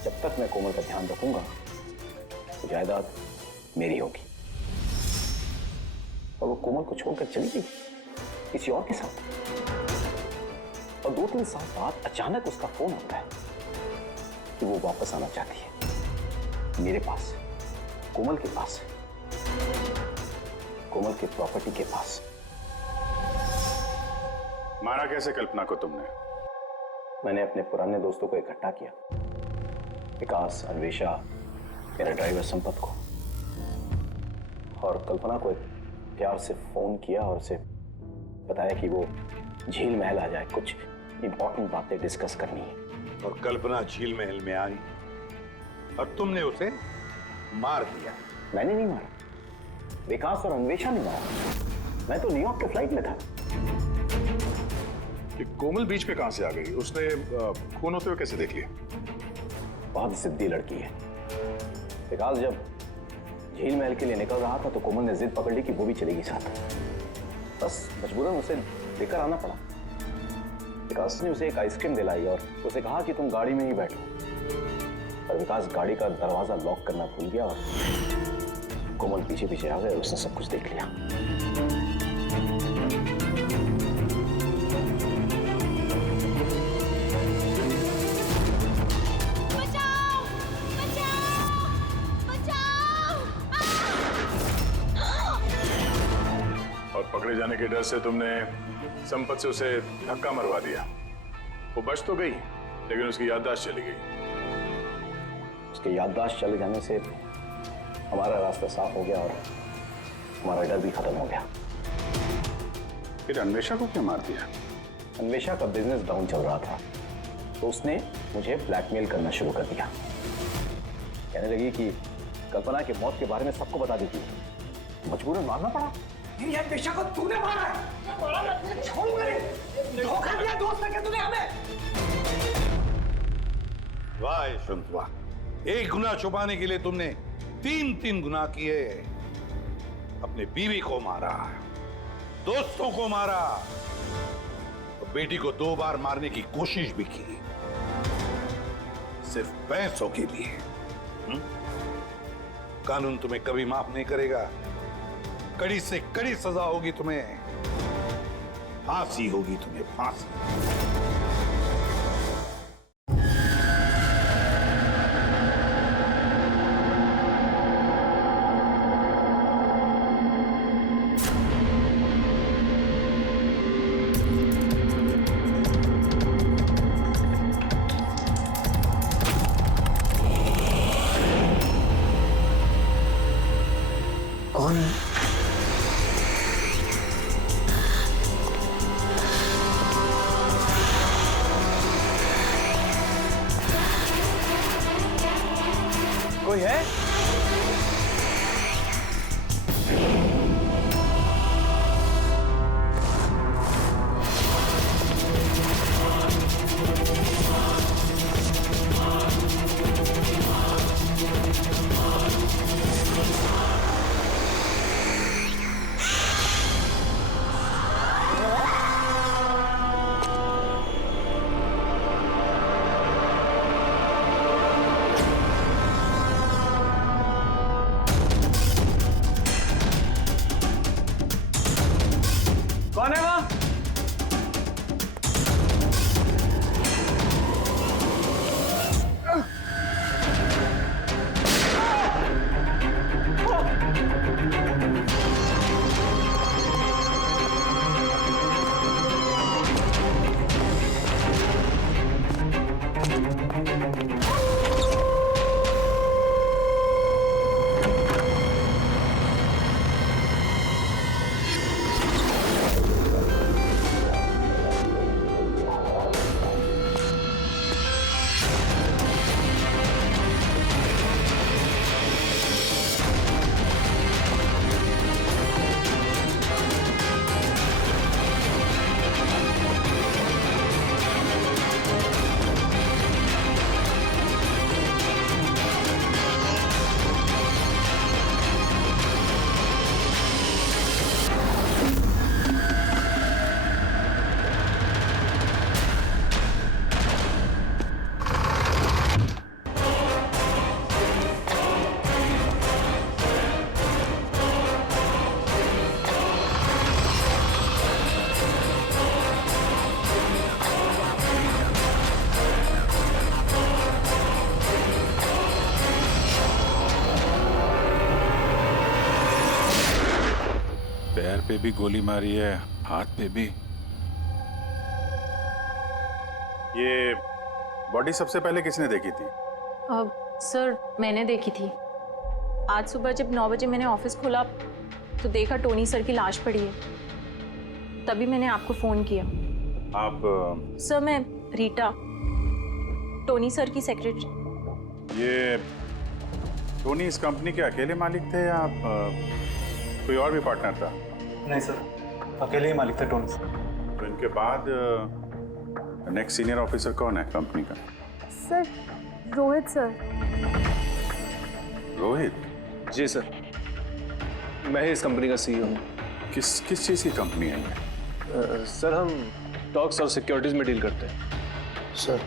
जब तक मैं कोमल का ध्यान रखूंगा तो जायदाद मेरी होगी। और वो कोमल को छोड़कर चली गई किसी और के साथ। और 2-3 साल बाद अचानक उसका फोन आता है कि वो वापस आना चाहती है मेरे पास, कोमल के पास, कोमल के प्रॉपर्टी के पास। मारा कैसे कल्पना को तुमने? मैंने अपने पुराने दोस्तों को इकट्ठा किया, विकास, अन्वेषा, मेरे ड्राइवर संपत को, और कल्पना को प्यार से फोन किया और उसे बताया कि वो झील महल आ जाए, कुछ इंपॉर्टेंट बातें डिस्कस करनी है। और कल्पना झील महल में आई और तुमने उसे मार दिया। मैंने नहीं मारा, विकास और अन्वेषा ने मारा। मैं तो न्यूयॉर्क के फ्लाइट में था। कि कोमल बीच पे कहां से आ गई? उसने खून होते हुए कैसे देख लिया? बहुत जिद्दी लड़की है। विकास जब झील महल के लिए निकल रहा था तो कोमल ने जिद पकड़ ली कि वो भी चलेगी साथ। बस मजबूरन उसे लेकर आना पड़ा। विकास ने उसे एक आइसक्रीम दिलाई और उसे कहा कि तुम गाड़ी में ही बैठो। पर विकास गाड़ी का दरवाजा लॉक करना भूल गया और कोमल पीछे पीछे आ गए और उसने सब कुछ देख लिया। और पकड़े जाने के डर से तुमने संपत से उसे धक्का मरवा दिया। वो बच तो गई लेकिन उसकी याददाश्त चली गई। उसके याददाश्त चले जाने से हमारा रास्ता साफ हो गया और हमारा डर भी खत्म हो गया। फिर अन्वेषा को क्यों मार दिया? अन्वेषा का बिजनेस डाउन चल रहा था तो उसने मुझे ब्लैकमेल करना शुरू कर दिया। कहने लगी कि कल्पना की मौत के बारे में सबको बता दी थी। मजबूरन मारना पड़ा। ये अन्वेषा को तूने मारा है। छोड़ूंगा नहीं। धोखा दिया दोस्त ने तूने हमें। वाह यशवंत वाह, एक गुनाह छुपाने के लिए तुमने 3 गुनाह किए। अपने बीवी को मारा, दोस्तों को मारा और बेटी को 2 बार मारने की कोशिश भी की, सिर्फ पैसों के लिए। कानून तुम्हें कभी माफ नहीं करेगा। कड़ी से कड़ी सजा होगी तुम्हें, फांसी होगी तुम्हें, फांसी। कौन है? कोई है? कौन है वहाँ? पैर पे भी गोली मारी है, हाथ पे भी। ये बॉडी सबसे पहले किसने देखी थी? सर मैंने देखी थी। आज सुबह जब 9 बजे मैंने ऑफिस खोला तो देखा टोनी सर की लाश पड़ी है। तभी मैंने आपको फ़ोन किया। आप सर मैं रीटा, टोनी सर की सेक्रेटरी। ये टोनी इस कंपनी के अकेले मालिक थे या आप कोई और भी पार्टनर था? नहीं सर, अकेले ही मालिक थे टोनी सर। तो इनके बाद नेक्स्ट सीनियर ऑफिसर कौन है कंपनी का? Sir Rohit sir. रोहित? जी सर, मैं ही इस कंपनी का सीईओ हूँ। किस चीज़ की कंपनी है ये? सर हम स्टॉक्स और सिक्योरिटीज में डील करते हैं। सर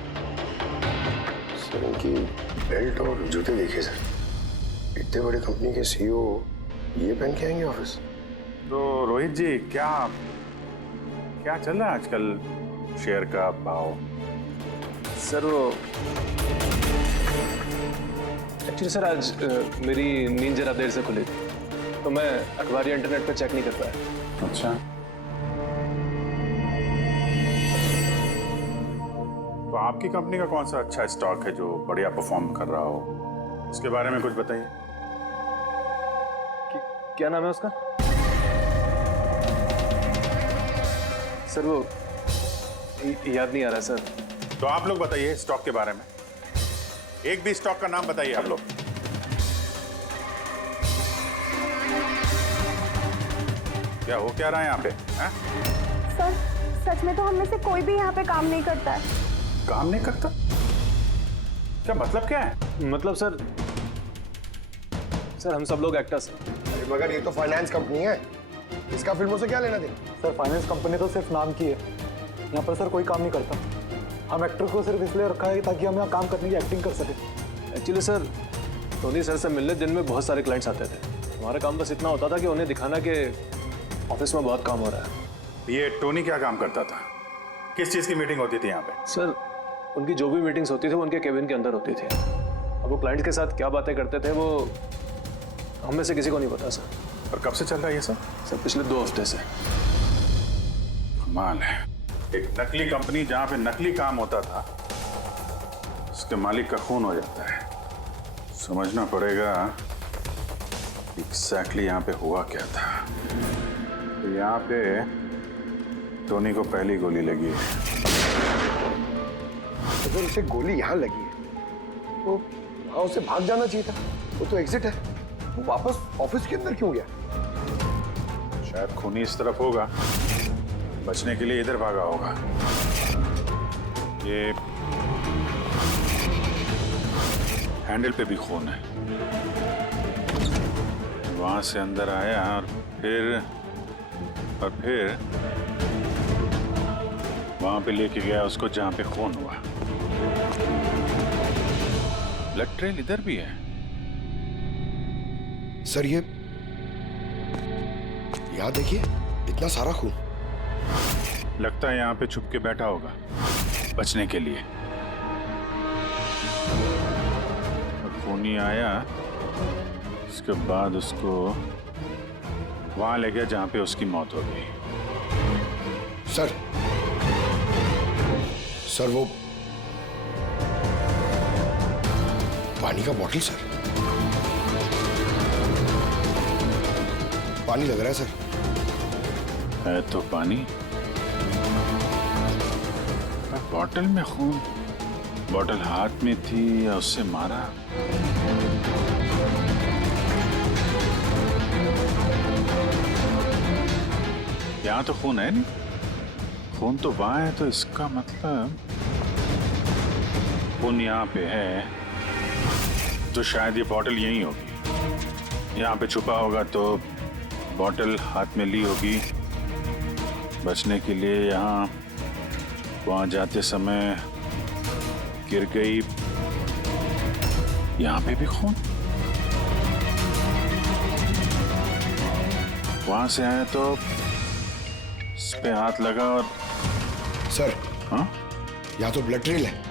इनकी बेल्ट और जूते देखिए सर, इतने बड़ी कंपनी के सीईओ ये पहन के आएंगे ऑफिस? तो रोहित जी क्या चल रहा है आजकल शेयर का भाव? सर वो एक्चुअली सर आज मेरी नींद जरा देर से खुली थी तो मैं अखबार या इंटरनेट पर चेक नहीं कर पाया। अच्छा, तो आपकी कंपनी का कौन सा अच्छा स्टॉक है जो बढ़िया परफॉर्म कर रहा हो, उसके बारे में कुछ बताइए। क्या नाम है उसका? सर वो याद नहीं आ रहा सर। तो आप लोग बताइए स्टॉक के बारे में, एक भी स्टॉक का नाम बताइए आप लोग। क्या हो क्या रहा है यहाँ पे? सर सच में तो हम में से कोई भी यहाँ पे काम नहीं करता है। काम नहीं करता? क्या मतलब क्या है? मतलब सर हम सब लोग एक्टर्स हैं। मगर ये तो फाइनेंस कंपनी है, इसका फिल्मों से क्या लेना देना? सर फाइनेंस कंपनी तो सिर्फ नाम की है, यहाँ पर सर कोई काम नहीं करता। हम एक्टर को सिर्फ इसलिए रखा है ताकि हम यहाँ काम करने की एक्टिंग कर सके। एक्चुअली सर टोनी सर से मिलने दिन में बहुत सारे क्लाइंट्स आते थे। हमारा काम बस इतना होता था कि उन्हें दिखाना कि ऑफिस में बहुत काम हो रहा है। ये टोनी क्या काम करता था? किस चीज़ की मीटिंग होती थी यहाँ पे? सर उनकी जो भी मीटिंग्स होती थी वो उनके केबिन के अंदर होती थी। अब वो क्लाइंट्स के साथ क्या बातें करते थे वो हम में से किसी को नहीं पता सर। और कब से चल रहा है ये सब? सर पिछले 2 हफ्ते से। कमाल है, एक नकली कंपनी जहाँ पे नकली काम होता था उसके मालिक का खून हो जाता है। समझना पड़ेगा एग्जैक्टली यहाँ पे हुआ क्या था। तो यहाँ पे टोनी को पहली गोली लगी है। अगर उसे गोली यहाँ लगी है तो वहां उसे भाग जाना चाहिए था, वो तो एग्जिट है। वो वापस ऑफिस के अंदर क्यों गया? शायद खूनी इस तरफ होगा, बचने के लिए इधर भागा होगा। ये हैंडल पे भी खून है, वहां से अंदर आया और फिर वहां पे लेके गया उसको जहां पे खून हुआ। ब्लड ट्रेल इधर भी है। सर ये यहाँ देखिए, इतना सारा खून। लगता है यहाँ पे छुप के बैठा होगा बचने के लिए। और खूनी आया, उसके बाद उसको वहां ले गया जहां पे उसकी मौत हो गई। सर वो पानी का बॉटल सर, पानी लग रहा है सर। है तो पानी, बॉटल में खून। बॉटल हाथ में थी या उससे मारा? यहाँ तो खून है नहीं, खून तो वहां है, तो इसका मतलब खून यहाँ पे है तो शायद ये बॉटल यहीं होगी। यहाँ पे छुपा होगा तो बॉटल हाथ में ली होगी बचने के लिए। यहाँ वहां जाते समय गिर गई। यहाँ पे भी खून, वहां से आया तो इस पे हाथ लगा और सर हाँ, यहाँ तो ब्लड ट्रेल है।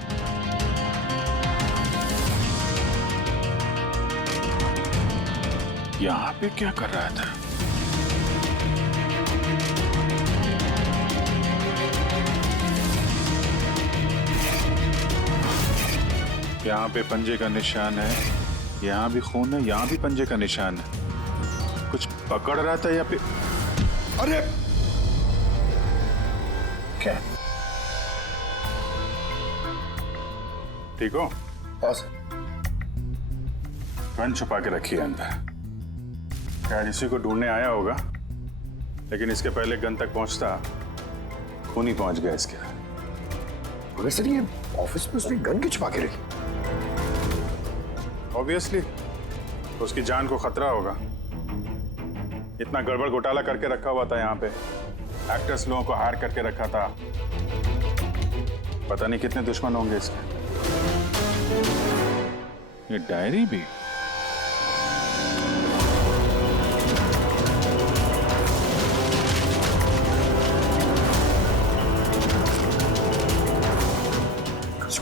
यहाँ पे क्या कर रहा था? यहाँ पे पंजे का निशान है, यहाँ भी खून है, यहाँ भी पंजे का निशान है। कुछ पकड़ रहा था या फिर? अरे क्या? ठीक हो? हाँ सर। गन छुपा के रखी है अंदर। शायद इसी को ढूंढने आया होगा, लेकिन इसके पहले गन तक पहुंचता खून ही पहुंच गया इसके। मगर सर ये ऑफिस में उसने गन क्यों छुपा के रखी? ऑब्वियसली उसकी जान को खतरा होगा। इतना गड़बड़ घोटाला करके रखा हुआ था यहाँ पे, एक्टर्स लोगों को हायर करके रखा था। पता नहीं कितने दुश्मन होंगे इसके। ये डायरी भी।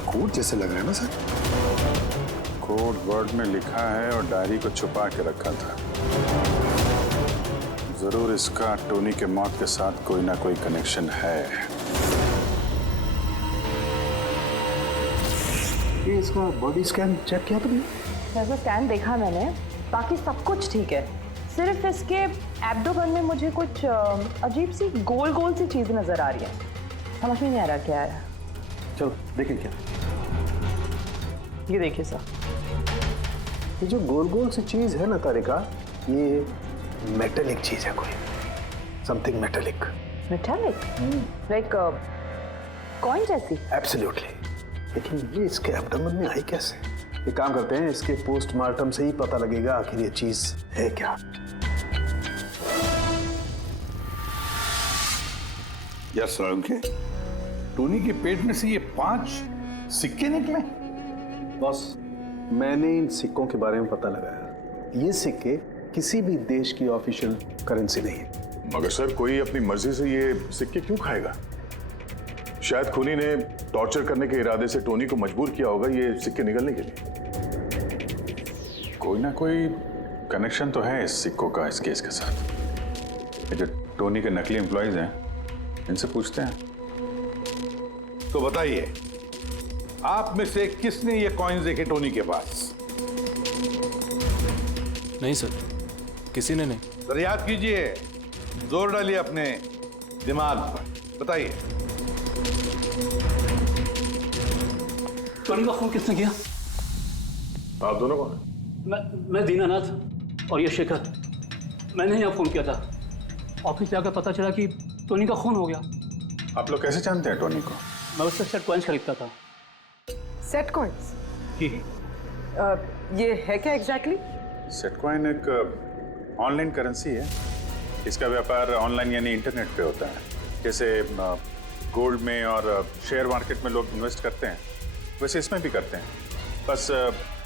कोड जैसे लग रहा है ना सर? कोड वर्ड में लिखा है और डायरी को छुपा के रखा था। जरूर इसका टोनी के मौत के साथ कोई ना कोई कनेक्शन है। ये इसका बॉडी स्कैन चेक किया तुमने? वैसे स्कैन देखा मैंने, बाकी सब कुछ ठीक है। सिर्फ इसके एब्डोमेन में मुझे कुछ अजीब सी गोल गोल सी चीज नजर आ रही है। समझ में नहीं आ रहा क्या है। चलो देखें क्या। ये देखिए सर, ये जो गोल गोल सी चीज है ना तारिका, ये मेटेलिक चीज है, कोई something metallic. Metallic like coin जैसी? एब्सोल्युटली। लेकिन ये इसके एब्डोमेन में आई कैसे? एक काम करते हैं, इसके पोस्टमार्टम से ही पता लगेगा आखिर ये चीज है क्या। यार सोलंके, टोनी के पेट में से ये 5 सिक्के निकले? बॉस, मैंने इन सिक्कों के बारे में पता लगाया। ये सिक्के किसी भी देश की ऑफिशियल करेंसी नहीं है। मगर सर कोई अपनी मर्जी से ये सिक्के क्यों खाएगा? शायद खूनी ने टॉर्चर करने के इरादे से टोनी को मजबूर किया होगा ये सिक्के निकलने के लिए। कोई ना कोई कनेक्शन तो है इस सिक्कों का इस केस के साथ। ये जो टोनी के नकली एम्प्लॉइज हैं, इनसे पूछते हैं। तो बताइए, आप में से किसने ये कॉइन्स देखे टोनी के पास? नहीं सर, किसी ने नहीं। सर याद कीजिए, जोर डालिए अपने दिमाग पर, बताइए। टोनी का फोन किसने किया? आप दोनों कौन? मैं दीनानाथ और ये शेखर। मैंने यहाँ फोन किया था। ऑफिस जाकर पता चला कि टोनी का खून हो गया। आप लोग कैसे जानते हैं टोनी को? मैं उससे सेट कॉइन्स खरीदता था। Set coins? जी। ये है क्या एग्जैक्टली? सेट कॉइन एक ऑनलाइन करेंसी है। इसका व्यापार ऑनलाइन यानी इंटरनेट पे होता है। जैसे गोल्ड में और शेयर मार्केट में लोग इन्वेस्ट करते हैं, वैसे इसमें भी करते हैं। बस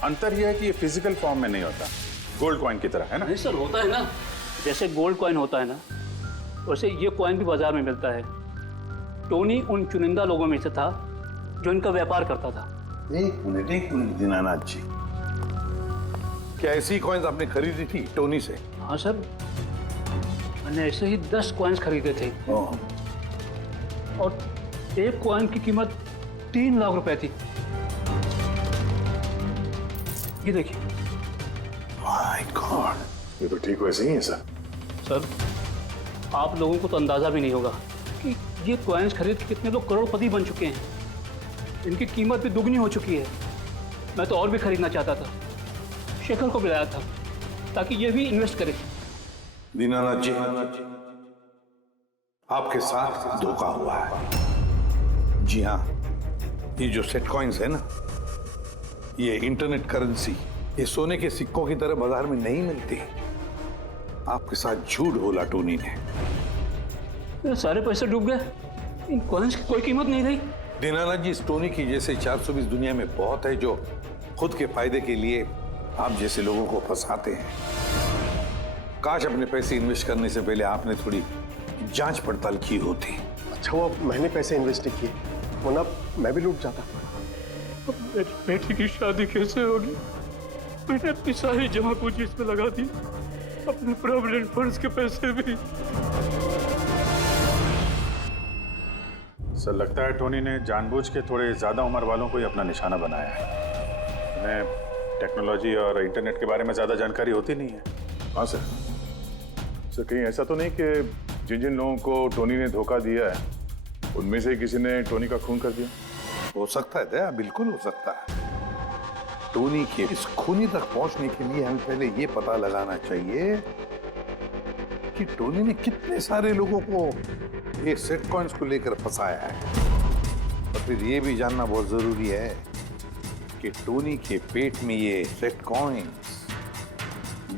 अंतर यह है कि ये फिजिकल फॉर्म में नहीं होता, गोल्ड कॉइन की तरह, है ना? नहीं सर, होता है ना। जैसे गोल्ड कॉइन होता है ना, वैसे ये कॉइन भी बाजार में मिलता है। टोनी उन चुनिंदा लोगों में से था जो इनका व्यापार करता था। एक मिनट दीनानाथ जी, क्या ऐसी कॉइन्स आपने खरीदी थी टोनी से? हाँ सर, मैंने ऐसे ही 10 कॉइन्स खरीदे थे और एक कॉइन की कीमत 3 लाख रुपए थी। ये देखिए। माय गॉड, ये तो ठीक वैसे ही है सर। सर, आप लोगों को तो अंदाजा भी नहीं होगा कि ये कॉइन्स खरीद के कितने लोग करोड़पति बन चुके हैं। इनकी कीमत भी दुगनी हो चुकी है। मैं तो और भी खरीदना चाहता था। शेखर को बुलाया था ताकि ये भी इन्वेस्ट करे। दीनानाथ जी, आपके साथ धोखा हुआ है। जी हाँ, ये जो सेट कॉइन्स है ना, ये इंटरनेट करेंसी, ये सोने के सिक्कों की तरह बाजार में नहीं मिलती। आपके साथ झूठ बोला टोनी ने। मेरे सारे पैसे डूब गए। इन कॉइन्स की कोई कीमत नहीं रही। दीनानाथ जी, इस टोनी की जैसे 420 दुनिया में बहुत है जो खुद के फायदे के लिए आप जैसे लोगों को फंसाते हैं। काश अपने पैसे इन्वेस्ट करने से पहले आपने थोड़ी जांच पड़ताल की होती। अच्छा हुआ मैंने पैसे इन्वेस्ट किए, वरना मैं भी लूट जाता। मेरी बेटी की शादी कैसे होगी? मैंने अपनी सारी जमा पूंजी इसमें लगा दी, अपने प्रोविडेंट फंड्स के पैसे भी। सर, लगता है टोनी ने जानबूझ के थोड़े ज्यादा उम्र वालों को ही अपना निशाना बनाया है। उन्हें टेक्नोलॉजी और इंटरनेट के बारे में ज़्यादा जानकारी होती नहीं है। हाँ सर। सर कहीं ऐसा तो नहीं कि जिन जिन लोगों को टोनी ने धोखा दिया है उनमें से किसी ने टोनी का खून कर दिया? हो सकता है दया, बिल्कुल हो सकता है। टोनी के इस खूनी तक पहुंचने के लिए हमें पहले ये पता लगाना चाहिए कि टोनी ने कितने सारे लोगों को ये सेट कॉइन्स को लेकर फंसाया है। और फिर ये भी जानना बहुत जरूरी है कि टोनी के पेट में ये सेट कॉइन्स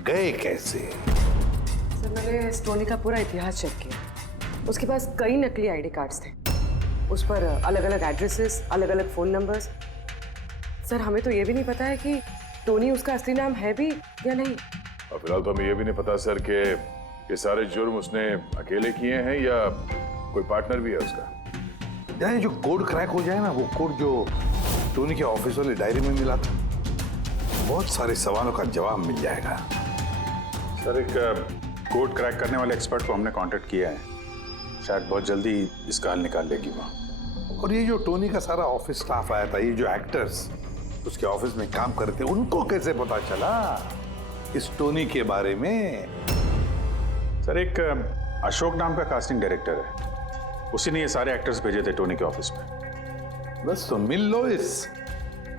गए कैसे। सर मैंने इस टोनी का पूरा इतिहास चेक किया। उसके पास कई नकली आईडी कार्ड्स थे, उस पर अलग अलग एड्रेसेस, अलग अलग फोन नंबर्स। सर हमें तो ये भी नहीं पता है कि टोनी उसका असली नाम है भी या नहीं। और फिलहाल तो हमें ये भी नहीं पता सर कि ये सारे जुर्म उसने अकेले किए हैं या कोई पार्टनर भी है उसका। यानी जो कोड क्रैक हो जाए ना, वो कोड जो टोनी के ऑफिस वाले डायरी में मिला था, बहुत सारे सवालों का जवाब मिल जाएगा। सर एक कोड क्रैक करने वाले एक्सपर्ट को हमने कांटेक्ट किया है, शायद बहुत जल्दी इसका हल निकाल लेगी वो। और ये जो टोनी का सारा ऑफिस स्टाफ आया था, ये जो एक्टर्स उसके ऑफिस में काम करते, उनको कैसे पता चला इस टोनी के बारे में? सर एक अशोक नाम का कास्टिंग डायरेक्टर है, उसी ने ये सारे एक्टर्स भेजे थे टोनी के ऑफिस में। बस तो मिल लो इस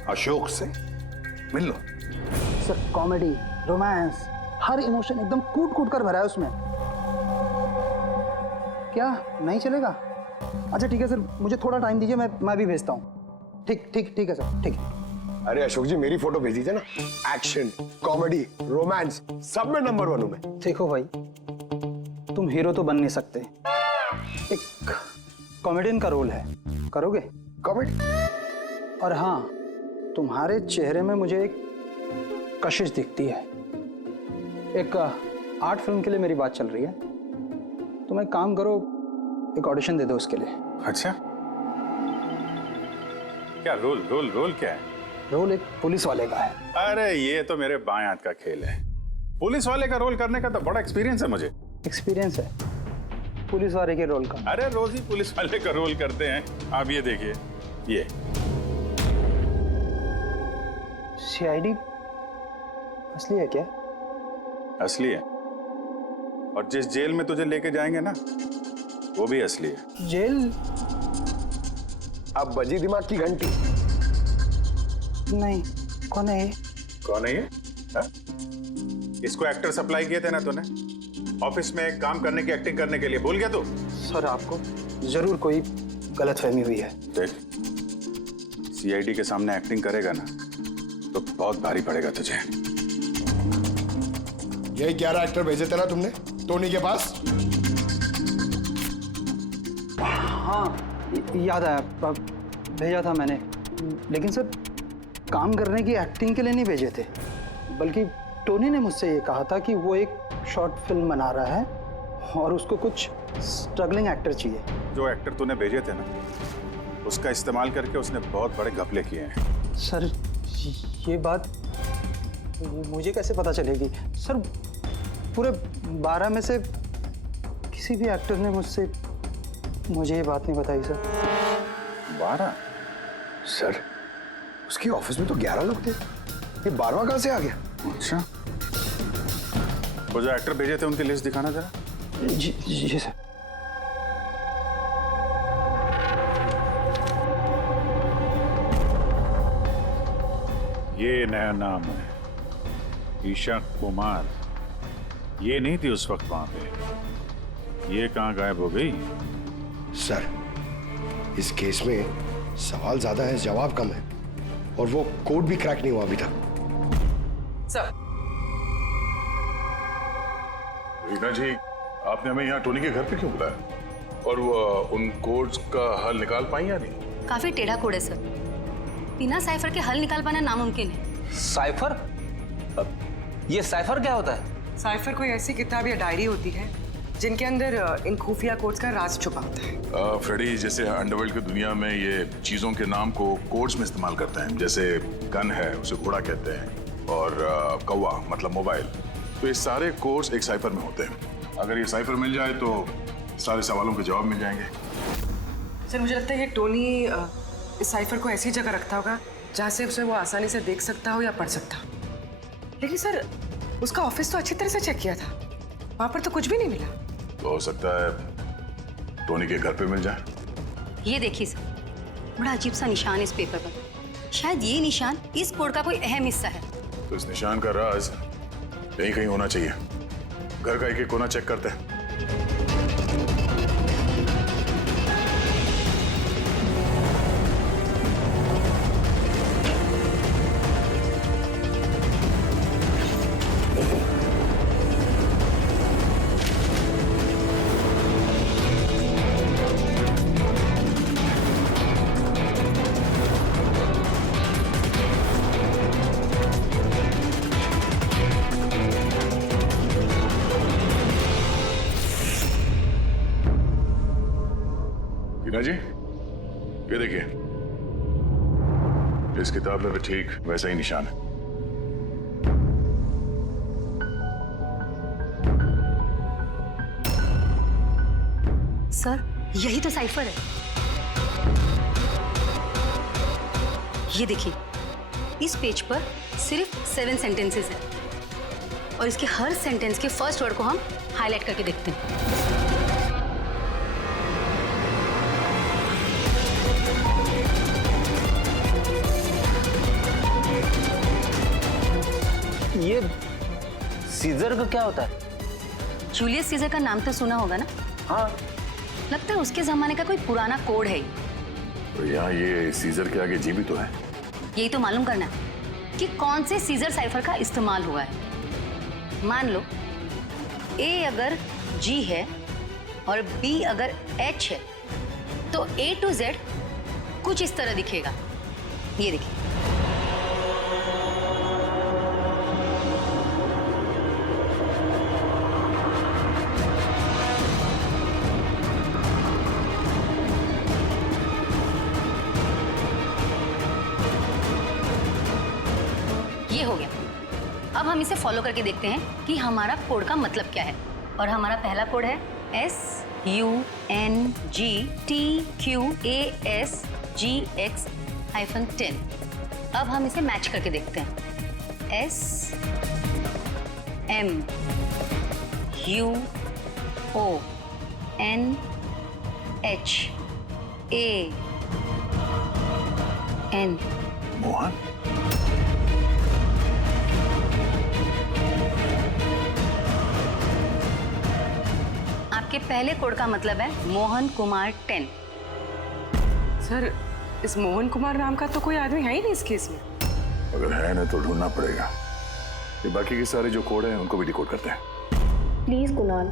अशोक से, मिल लो। सर कॉमेडी, रोमांस, हर इमोशन एकदम कूट कूट कर भरा है उसमें। क्या नहीं चलेगा? अच्छा ठीक है सर, मुझे थोड़ा टाइम दीजिए, मैं भी भेजता हूँ। ठीक है सर, ठीक है। अरे अशोक जी मेरी फोटो भेज दीजिए ना। एक्शन, कॉमेडी, रोमांस सब में नंबर 1 हूं मैं। देखो भाई, तुम हीरो तो बन नहीं सकते, एक कॉमेडियन का रोल है, करोगे? कॉमेडी? और हाँ, तुम्हारे चेहरे में मुझे एक कशिश दिखती है। एक आर्ट फिल्म के लिए मेरी बात चल रही है, तुम एक काम करो, एक ऑडिशन दे दो उसके लिए। अच्छा, क्या रोल क्या है? रोल एक पुलिस वाले का है। अरे ये तो मेरे बाएं हाथ का खेल है। पुलिस वाले का रोल करने का तो बड़ा एक्सपीरियंस है मुझे। एक्सपीरियंस है पुलिस वाले के रोल का? अरे रोज ही पुलिस वाले का रोल करते हैं। आप ये देखिए, ये सीआईडी असली है क्या? असली है, और जिस जेल में तुझे लेके जाएंगे ना, वो भी असली है। जेल? अब बजी दिमाग की घंटी। नहीं, कौन है ये? कौन है ये? हा? इसको एक्टर सप्लाई किए थे ना तूने ऑफिस में काम करने की, एक्टिंग करने के लिए, भूल गया तू? सर आपको जरूर कोई गलतफहमी हुई है। देख, सीआईडी के सामने एक्टिंग करेगा ना तो बहुत भारी पड़ेगा तुझे। यही 11 एक्टर भेजे थे ना तुमने टोनी के पास? हाँ याद आया, भेजा था मैंने, लेकिन सर काम करने की, एक्टिंग के लिए नहीं भेजे थे, बल्कि टोनी ने मुझसे ये कहा था कि वो एक शॉर्ट फिल्म बना रहा है और उसको कुछ स्ट्रगलिंग एक्टर चाहिए। जो एक्टर तूने भेजे थे ना, उसका इस्तेमाल करके उसने बहुत बड़े घपले किए हैं। सर ये बात मुझे कैसे पता चलेगी? सर पूरे 12 में से किसी भी एक्टर ने मुझे ये बात नहीं बताई सर। 12? सर उसके ऑफिस में तो 11 लोग थे, ये 12वां कहां से आ गया? अच्छा, वो जो एक्टर भेजे थे उनकी लिस्ट दिखाना जरा। जी सर। ये नया नाम है, ईशा कुमार। ये नहीं थी उस वक्त वहां पे, ये कहां गायब हो गई? सर इस केस में सवाल ज्यादा है, जवाब कम है, और वो कोड भी क्रैक नहीं हुआ अभी तक। सर रीना जी, आपने हमें यहाँ टोनी के घर पे क्यों बुलाया? और वो उन कोड्स का हल निकाल पाई या नहीं? काफी टेढ़ा कोड है सर, बिना साइफर के हल निकाल पाना नामुमकिन है। साइफर? ये साइफर क्या होता है? साइफर कोई ऐसी किताब या डायरी होती है जिनके अंदर इन खुफिया कोड्स का राज छुपा होता है। फ्रेडी, जैसे अंडरवर्ल्ड की दुनिया में ये चीजों के नाम को कोड्स में इस्तेमाल करते हैं, जैसे गन है उसे घोड़ा कहते हैं, और कौवा मतलब मोबाइल, तो ये सारे कोड्स एक साइफर में होते हैं। अगर ये साइफर मिल जाए तो सारे सवालों के जवाब मिल जाएंगे। सर मुझे लगता है ये टोनी इस साइफर को ऐसी जगह रखता होगा जहाँ से उसे वो आसानी से देख सकता हो या पढ़ सकता हो। लेकिन सर, उसका ऑफिस तो अच्छी तरह से चेक किया था, वहां पर तो कुछ भी नहीं मिला। तो हो सकता है टोनी के घर पे मिल जाए। ये देखिए सर, बड़ा अजीब सा निशान इस पेपर पर। शायद ये निशान इस कोड का कोई अहम हिस्सा है। तो इस निशान का राज यहीं कहीं होना चाहिए। घर का एक एक कोना चेक करते हैं। टीना जी, ये देखिए, इस किताब में भी ठीक वैसा ही निशान है। सर, यही तो साइफर है। ये देखिए, इस पेज पर सिर्फ 7 सेंटेंसेस है और इसके हर सेंटेंस के फर्स्ट वर्ड को हम हाईलाइट करके देखते हैं। ये सीजर का क्या होता है? जूलियस सीजर का नाम तो सुना होगा ना? हाँ। लगता है उसके जमाने का कोई पुराना कोड है। तो यहाँ ये सीजर के आगे जी भी तो है। यही तो मालूम करना है कि कौन से सीजर साइफर का इस्तेमाल हुआ है। मान लो ए अगर जी है और बी अगर एच है, तो A to Z कुछ इस तरह दिखेगा। ये देखिए, ये हो गया। अब हम इसे फॉलो करके देखते हैं कि हमारा कोड का मतलब क्या है। और हमारा पहला कोड है SUNGTQASGX-10। अब हम इसे मैच करके देखते हैं। SMUONHAN। मोहन? आपके पहले कोड का मतलब है मोहन कुमार 10। सर, इस मोहन कुमार नाम का तो कोई आदमी है ही नहीं इस केस में। अगर है ना तो ढूंढना पड़ेगा। ये बाकी के सारे जो कोड हैं उनको भी डिकोड करते हैं। प्लीज कुणाल,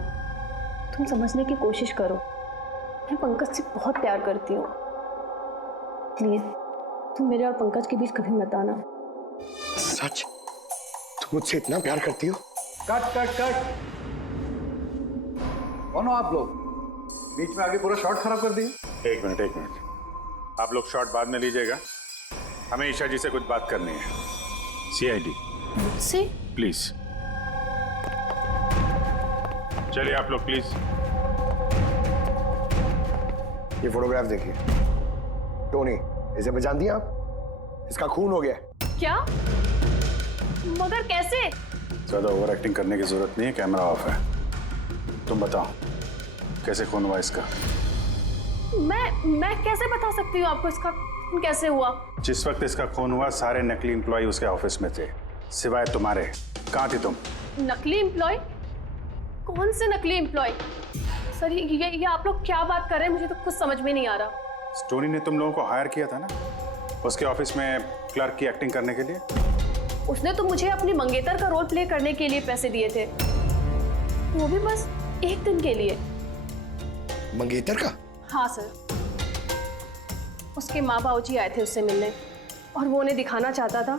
तुम समझने की कोशिश करो। मैं पंकज से बहुत प्यार करती हूँ। प्लीज तुम मेरे और पंकज के बीच कभी मत आना। सच? तुम मुझसे इतना प्यार करती हो? Cut cut cut. कौन हो आप लोग? बीच में आगे पूरा शॉट खराब कर दिए। एक मिनट। आप लोग शॉट बाद में लीजिएगा, हमें ईशा जी से कुछ बात करनी है। CID मुझसे? प्लीज चलिए आप लोग प्लीज। ये फोटोग्राफ देखिए। टोनी, इसे पहचान दिया आप? इसका खून हो गया। क्या? मगर कैसे? ज्यादा ओवर एक्टिंग करने की जरूरत नहीं है, कैमरा ऑफ है। तुम बताओ कैसे खून हुआ इसका? मैं कैसे बता सकती हूँ आपको इसका खून कैसे हुआ? जिस वक्त इसका खून हुआ सारे नकली एम्प्लॉय उसके ऑफिस में थे, सिवाय तुम्हारे। कहाँ थी तुम? नकली एम्प्लॉय? कौन से नकली एम्प्लॉय? सर, ये आप लोग क्या बात कर रहे हैं? मुझे तो कुछ समझ में नहीं आ रहा। टोनी ने तुम लोगों को हायर किया था ना उसके ऑफिस में क्लर्क की एक्टिंग करने के लिए। उसने तो मुझे अपनी मंगेतर का रोल प्ले करने के लिए पैसे दिए थे, वो भी बस 1 दिन के लिए। मंगेतर का? हाँ सर, उसके माँ बाबू जी आए थे उससे मिलने और वो उन्हें दिखाना चाहता था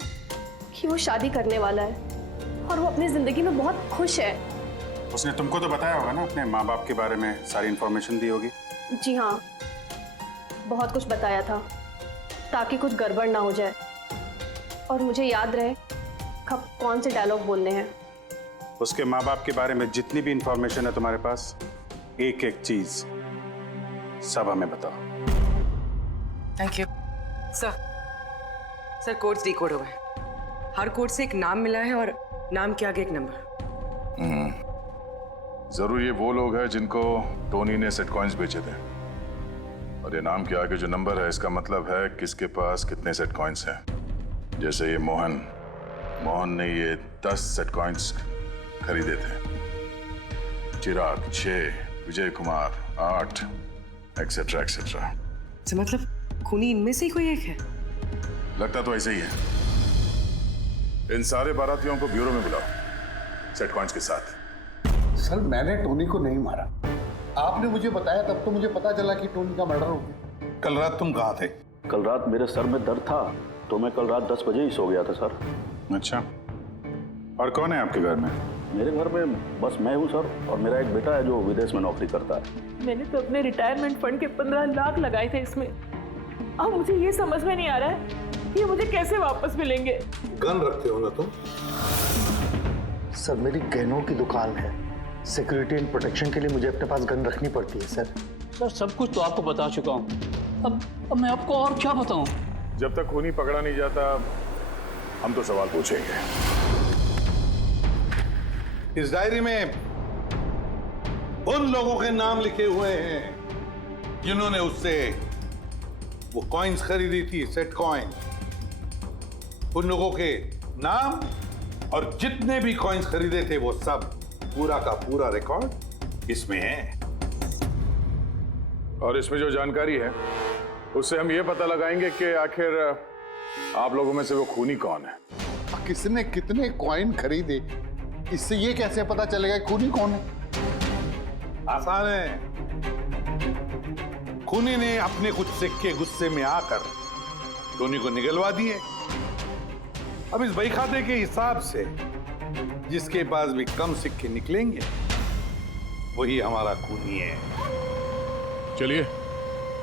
कि वो शादी करने वाला है और वो अपनी जिंदगी में बहुत खुश है। उसने तुमको तो बताया होगा ना अपने माँ बाप के बारे में, सारी इन्फॉर्मेशन दी होगी। जी हाँ, बहुत कुछ बताया था ताकि कुछ गड़बड़ ना हो जाए और मुझे याद रहे कब कौन से डायलॉग बोलने हैं। उसके माँ बाप के बारे में जितनी भी इंफॉर्मेशन है तुम्हारे पास, एक एक चीज सब हमें बताओ। Thank you sir. Sir codes decode हो गए। हर कोड से एक नाम मिला है और नाम के आगे एक नंबर। जरूर ये वो लोग हैं जिनको टोनी ने सेट कॉइन्स बेचे थे, और ये नाम के आगे जो नंबर है इसका मतलब है किसके पास कितने सेट कॉइन्स हैं। जैसे ये मोहन ने ये 10 सेट कॉइन्स खरीदे थे, चिराग 6, विजय कुमार 8, एक्सेट्रा एक्सेट्रा। मतलब खूनी इनमें से ही कोई एक है? लगता तो ऐसे ही है। इन सारे बारातियों को ब्यूरो में बुलाओ सेट कॉइन्स के साथ। सर मैंने टोनी को नहीं मारा, आपने मुझे बताया तब तो मुझे पता चला कि टोनी का मर्डर हो गया। कल रात तुम कहाँ थे? कल रात मेरे सर में दर्द था तो मैं कल रात 10 बजे ही सो गया था सर। अच्छा, और कौन है आपके घर में? मेरे घर में बस मैं हूँ सर, और मेरा एक बेटा है जो विदेश में नौकरी करता है। मैंने तो अपने रिटायरमेंट फंड के 15 लाख लगाए थे इसमें। अब मुझे ये समझ में नहीं आ रहा है कि मुझे कैसे वापस मिलेंगे। गन रखते हो ना तुम? सर मेरी गहनों की दुकान है, सिक्योरिटी एंड प्रोटेक्शन के लिए मुझे अपने पास गन रखनी पड़ती है सर। सर सब कुछ तो आपको बता चुका हूँ, अब मैं आपको और क्या बताऊँ? जब तक खूनी पकड़ा नहीं जाता हम तो सवाल पूछेंगे। इस डायरी में उन लोगों के नाम लिखे हुए हैं जिन्होंने उससे वो कॉइन्स खरीदी थी, सेट कॉइन। उन लोगों के नाम और जितने भी कॉइन्स खरीदे थे वो सब पूरा का पूरा रिकॉर्ड इसमें है। और इसमें जो जानकारी है उससे हम ये पता लगाएंगे कि आखिर आप लोगों में से वो खूनी कौन है। किसने कितने कॉइन खरीदे, इससे ये कैसे पता चलेगा खूनी कौन है? आसान है। खूनी ने अपने कुछ सिक्के गुस्से में आकर टोनी को निगलवा दिए। अब इस बही खाते के हिसाब से जिसके पास भी कम सिक्के निकलेंगे वही हमारा खूनी है। चलिए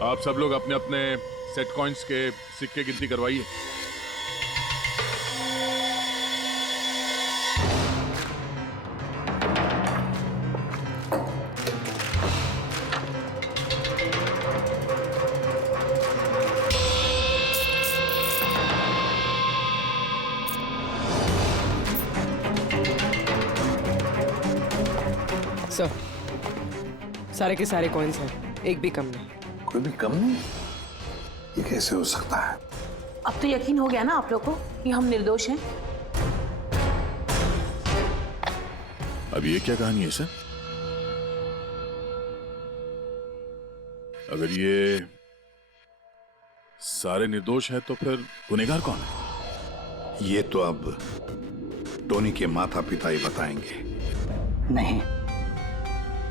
आप सब लोग अपने अपने सेट कॉइन्स के सिक्के गिनती करवाइए। सर सारे के सारे कॉइन्स हैं, एक भी कम नहीं। कोई भी कम नहीं? ये कैसे हो सकता है? अब तो यकीन हो गया ना आप लोग को कि हम निर्दोष हैं। अब ये क्या कहानी है सर? अगर ये सारे निर्दोष हैं तो फिर गुनहगार कौन है? ये तो अब टोनी के माता पिता ही बताएंगे। नहीं,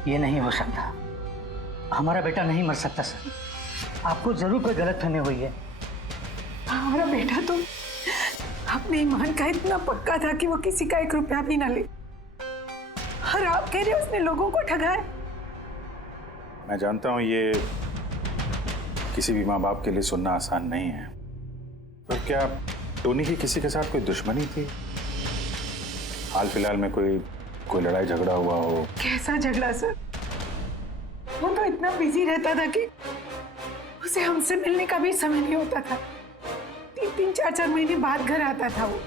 ये नहीं हो सकता। हमारा बेटा नहीं मर सकता सर। आपको जरूर कोई गलतफहमी हुई है। हमारा बेटा तो अपने ईमान का इतना पक्का था कि वो किसी का 1 रुपया भी ना ले, और आप कह रहे हो उसने लोगों को ठगा है। मैं जानता हूँ ये किसी भी माँ बाप के लिए सुनना आसान नहीं है, पर क्या टोनी की किसी के साथ कोई दुश्मनी थी? हाल फिलहाल में कोई लड़ाई झगड़ा हुआ हो? कैसा झगड़ा सर? वो तो इतना बिजी रहता था कि उसे हमसे मिलने का भी समय नहीं होता था। 3-3, 4-4 महीने बाद घर आता था वो।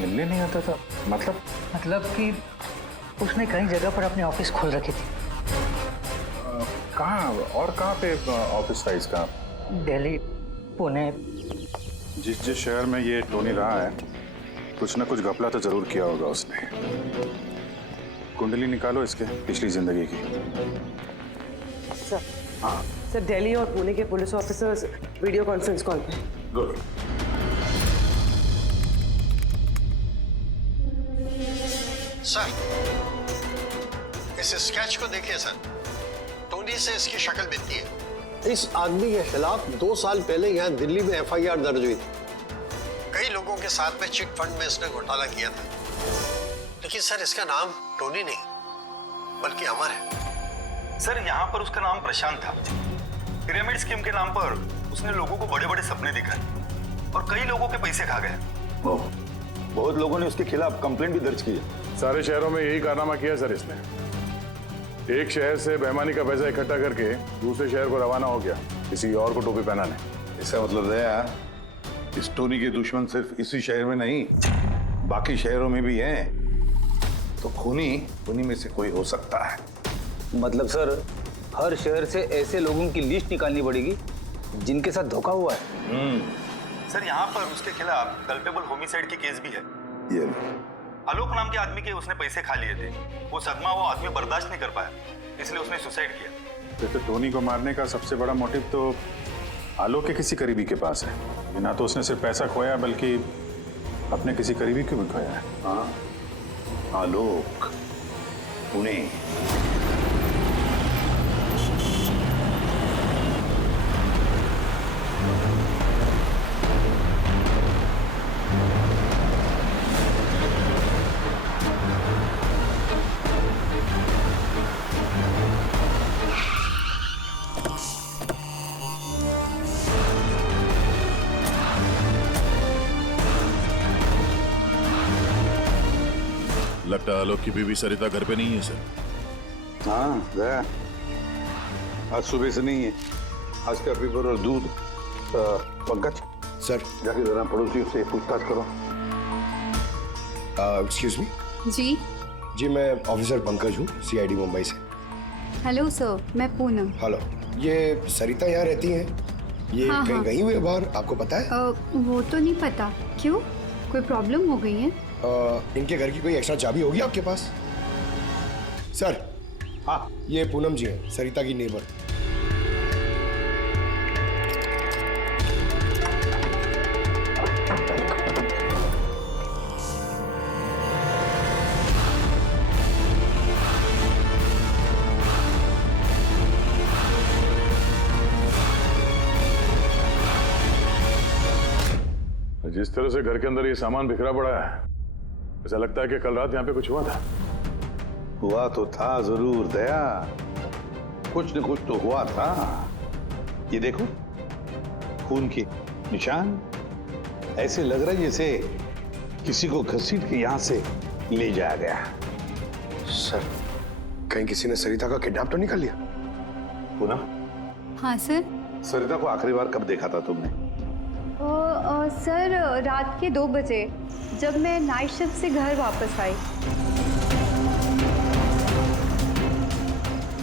मिलने नहीं आता था? मतलब कि उसने कई जगह पर अपने ऑफिस खोल रखी थी। कहाँ और कहाँ पे ऑफिस था इसका? दिल्ली, पुणे। जिस शहर में ये टोनी रहा है कुछ ना कुछ घपला तो जरूर किया होगा उसने। कुंडली निकालो इसके पिछली जिंदगी की। सर हाँ सर, दिल्ली और पुणे के police officers video conference call पे। गुड। सर इस स्केच को देखिए सर, टोनी से इसकी शक्ल मिलती है। इस आदमी के खिलाफ 2 साल पहले यहाँ दिल्ली में FIR दर्ज हुई थी। कई लोगों के साथ में चिट फंड में इसने घोटाला किया था, लेकिन सर इसका नाम टोनी नहीं बल्कि अमर है। सर यहाँ पर उसका नाम प्रशांत था। पिरामिड स्कीम के नाम पर उसने लोगों को बड़े बड़े सपने दिखाए और कई लोगों के पैसे खा गए। बहुत लोगों ने उसके खिलाफ कंप्लेंट भी दर्ज की है। सारे शहरों में यही कारनामा किया सर इसने। एक शहर से बेईमानी का पैसा इकट्ठा करके दूसरे शहर को रवाना हो गया किसी और को टोपी पहनाने। इसका मतलब है इस टोनी के दुश्मन सिर्फ इसी शहर में नहीं, बाकी शहरों में भी हैं। तो खूनी उन्हीं में से कोई हो सकता है। मतलब सर, हर शहर से ऐसे लोगों की लिस्ट निकालनी पड़ेगी जिनके साथ धोखा हुआ है। सर यहाँ पर उसके खिलाफ कल्पेबल होमिसाइड की केस भी है। ये आलोक नाम के आदमी के उसने पैसे खा लिए थे। वो सदमा वो आदमी बर्दाश्त नहीं कर पाया, इसलिए उसने सुसाइड किया। तो टोनी को मारने का सबसे बड़ा मोटिव तो आलोक के किसी करीबी के पास है। ना तो उसने सिर्फ पैसा खोया बल्कि अपने किसी करीबी को भी खोया है। हाँ, आलोक, पुणे। लगता है आलोक की बीवी सरिता घर पे नहीं है सर। हाँ गया, आज सुबह से नहीं है। आज का पेपर और दूध। पंकज सर, जाके जरा पड़ोसियों से पूछताछ करो। Excuse me. जी जी, मैं ऑफिसर पंकज हूँ, सीआईडी मुंबई से। हेलो सर, मैं पूनम। हेलो, ये सरिता यहाँ रहती हैं? ये हाँ, कहीं हाँ। गई हुई है बाहर, आपको पता है? वो तो नहीं पता। क्यों, कोई प्रॉब्लम हो गई है? इनके घर की कोई एक्स्ट्रा चाबी होगी आपके पास? सर, हाँ, ये पूनम जी हैं, सरिता की नेबर। जिस तरह से घर के अंदर ये सामान बिखरा पड़ा है, ऐसा लगता है कि कल रात यहाँ पे कुछ हुआ था। हुआ तो था जरूर दया, कुछ न कुछ तो हुआ था। ये देखो, खून के निशान। ऐसे लग रहा है जैसे किसी को घसीट के यहाँ से ले जाया गया। सर, कहीं किसी ने सरिता का किडनैप तो नहीं कर लिया? पूनम, हाँ सर। सरिता को आखिरी बार कब देखा था तुमने? सर, रात के 2 बजे जब मैं नाइट शिफ्ट से घर वापस आई।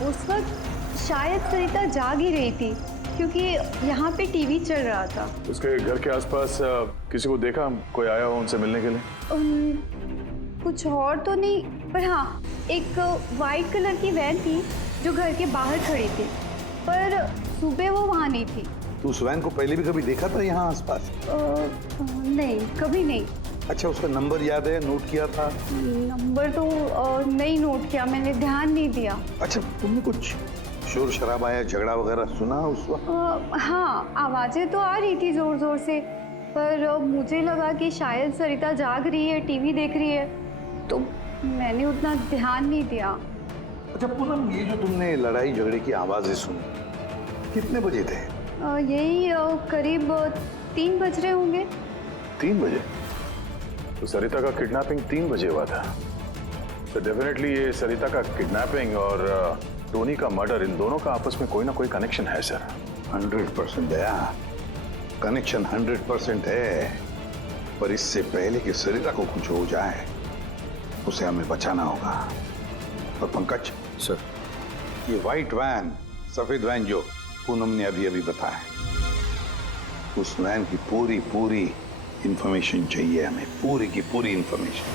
उस वक्त शायद सरिता जाग ही रही थी क्योंकि यहाँ पे टीवी चल रहा था। उसके घर के आसपास किसी को देखा, कोई आया हो उनसे मिलने के लिए? कुछ और तो नहीं, पर हाँ, एक वाइट कलर की वैन थी जो घर के बाहर खड़ी थी, पर सुबह वो वहाँ नहीं थी। तू उस वैन को पहले भी कभी देखा था यहाँ आसपास? नहीं, कभी नहीं। अच्छा, उसका नंबर याद है, नोट किया था? नंबर तो नहीं नोट किया, मैंने ध्यान नहीं दिया। अच्छा, तुमने कुछ शोर शराबा या झगड़ा वगैरह सुना उस वक्त? हाँ, आवाजें तो आ रही थी जोर जोर से, पर मुझे लगा कि शायद सरिता जाग रही है, टीवी देख रही है, तो मैंने उतना ध्यान नहीं दिया। अच्छा पूनम, ये जो तुमने लड़ाई झगड़े की आवाजें सुनी, कितने बजे थे? यही करीब 3 बज रहे होंगे। 3 बजे? तो सरिता का किडनैपिंग 3 बजे हुआ था। तो डेफिनेटली ये सरिता का किडनैपिंग और टोनी का मर्डर, इन दोनों का आपस में कोई ना कोई कनेक्शन है सर। 100% दया, कनेक्शन 100% है, पर इससे पहले कि सरिता को कुछ हो जाए उसे हमें बचाना होगा। और पंकज सर, ये व्हाइट वैन, सफेद वैन जो पूनम ने अभी बताया, उस वैन की पूरी इंफॉर्मेशन चाहिए हमें, पूरी की पूरी इंफॉर्मेशन।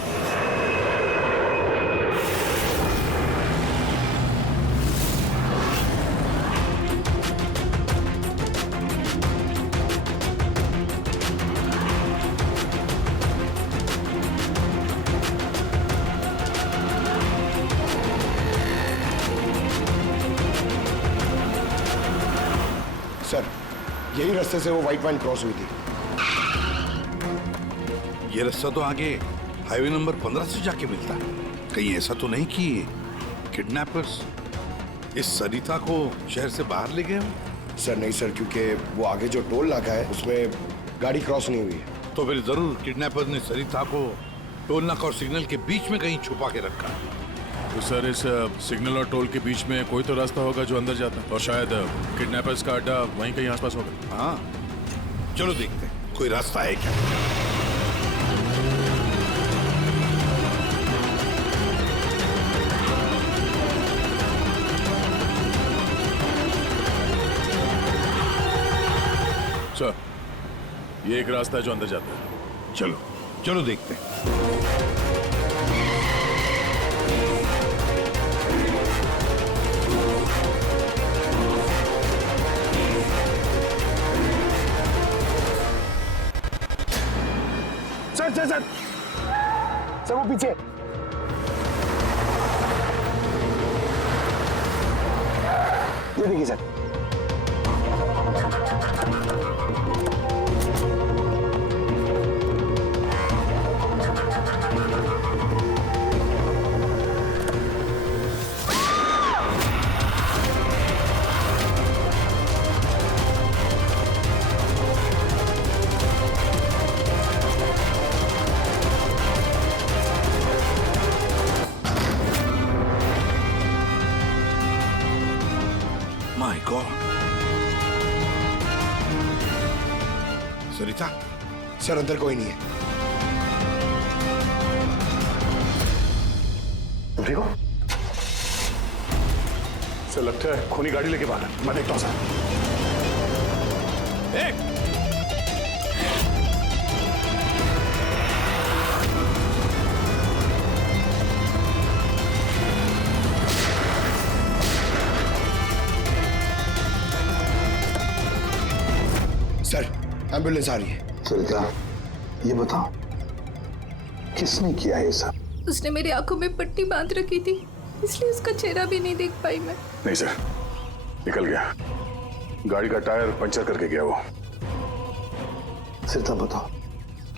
सर, यही रास्ते से वो व्हाइट वैन क्रॉस हुई थी। ये रास्ता तो आगे हाईवे नंबर 15 से जाके मिलता है। कहीं ऐसा तो नहीं कि किडनैपर्स इस सरिता को शहर से बाहर ले गए हो? सर नहीं सर, क्योंकि वो आगे जो टोल नाका है उसमें गाड़ी क्रॉस नहीं हुई है। तो फिर जरूर किडनैपर्स ने सरिता को टोल नाका और सिग्नल के बीच में कहीं छुपा के रखा। तो सर, इस सिग्नल और टोल के बीच में कोई तो रास्ता होगा जो अंदर जाता है, और शायद किडनैपर्स का अड्डा वहीं कहीं आसपास होगा। हाँ, चलो देखते हैं। कोई रास्ता है क्या? सर, ये एक रास्ता है जो अंदर जाता है। चलो चलो देखते हैं। सर वो पीछे। ये देखिए sir. My God. Sarita, sir अंदर कोई नहीं है। तुम ठीक हो? सर लगता है खूनी गाड़ी लेके बाहर। मैं देखता हूँ सर। एक सर एम्बुलेंस आ रही है। सरिता, ये बताओ किसने किया ये सब? उसने मेरी आंखों में पट्टी बांध रखी थी, इसलिए उसका चेहरा भी नहीं देख पाई मैं। नहीं सर, निकल गया। गाड़ी का टायर पंचर करके गया वो। सरिता बताओ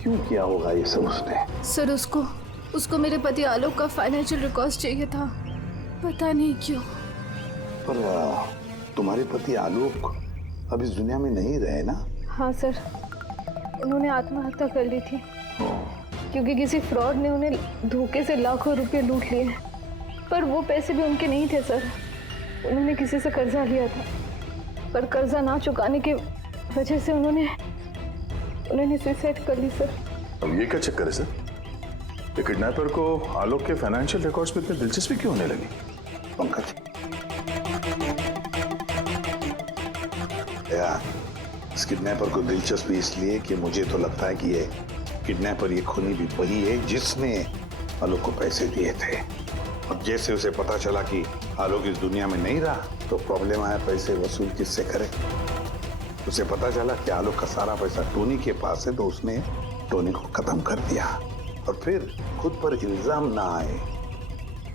क्यों किया होगा ये सब उसने? सर उसको मेरे पति आलोक का फाइनेंशियल रिकॉर्ड चाहिए था, पता नहीं क्यों। पर तुम्हारे पति आलोक अब इस दुनिया में नहीं रहे ना? हाँ सर, उन्होंने आत्महत्या कर ली थी क्योंकि किसी फ्रॉड ने उन्हें धोखे से लाखों रुपए लूट लिए। पर वो पैसे भी उनके नहीं थे सर, उन्होंने किसी से कर्जा लिया था, पर कर्जा ना चुकाने की वजह से उन्होंने सुसाइड कर ली सर। अब ये क्या चक्कर है सर? ये किडनैपर को आलोक के फाइनेंशियल रिकॉर्ड्स में इतनी दिलचस्पी क्यों होने लगी? पंकज, इस किडनैपर को दिलचस्पी इसलिए कि मुझे तो लगता है कि ये किडनैपर, ये खूनी भी वही है जिसने आलोक को पैसे दिए थे। अब जैसे उसे पता चला कि आलोक इस दुनिया में नहीं रहा तो प्रॉब्लम आया, पैसे वसूल किससे करे। उसे पता चला कि आलोक का सारा पैसा टोनी के पास है तो उसने टोनी को खत्म कर दिया और फिर खुद पर इल्जाम ना आए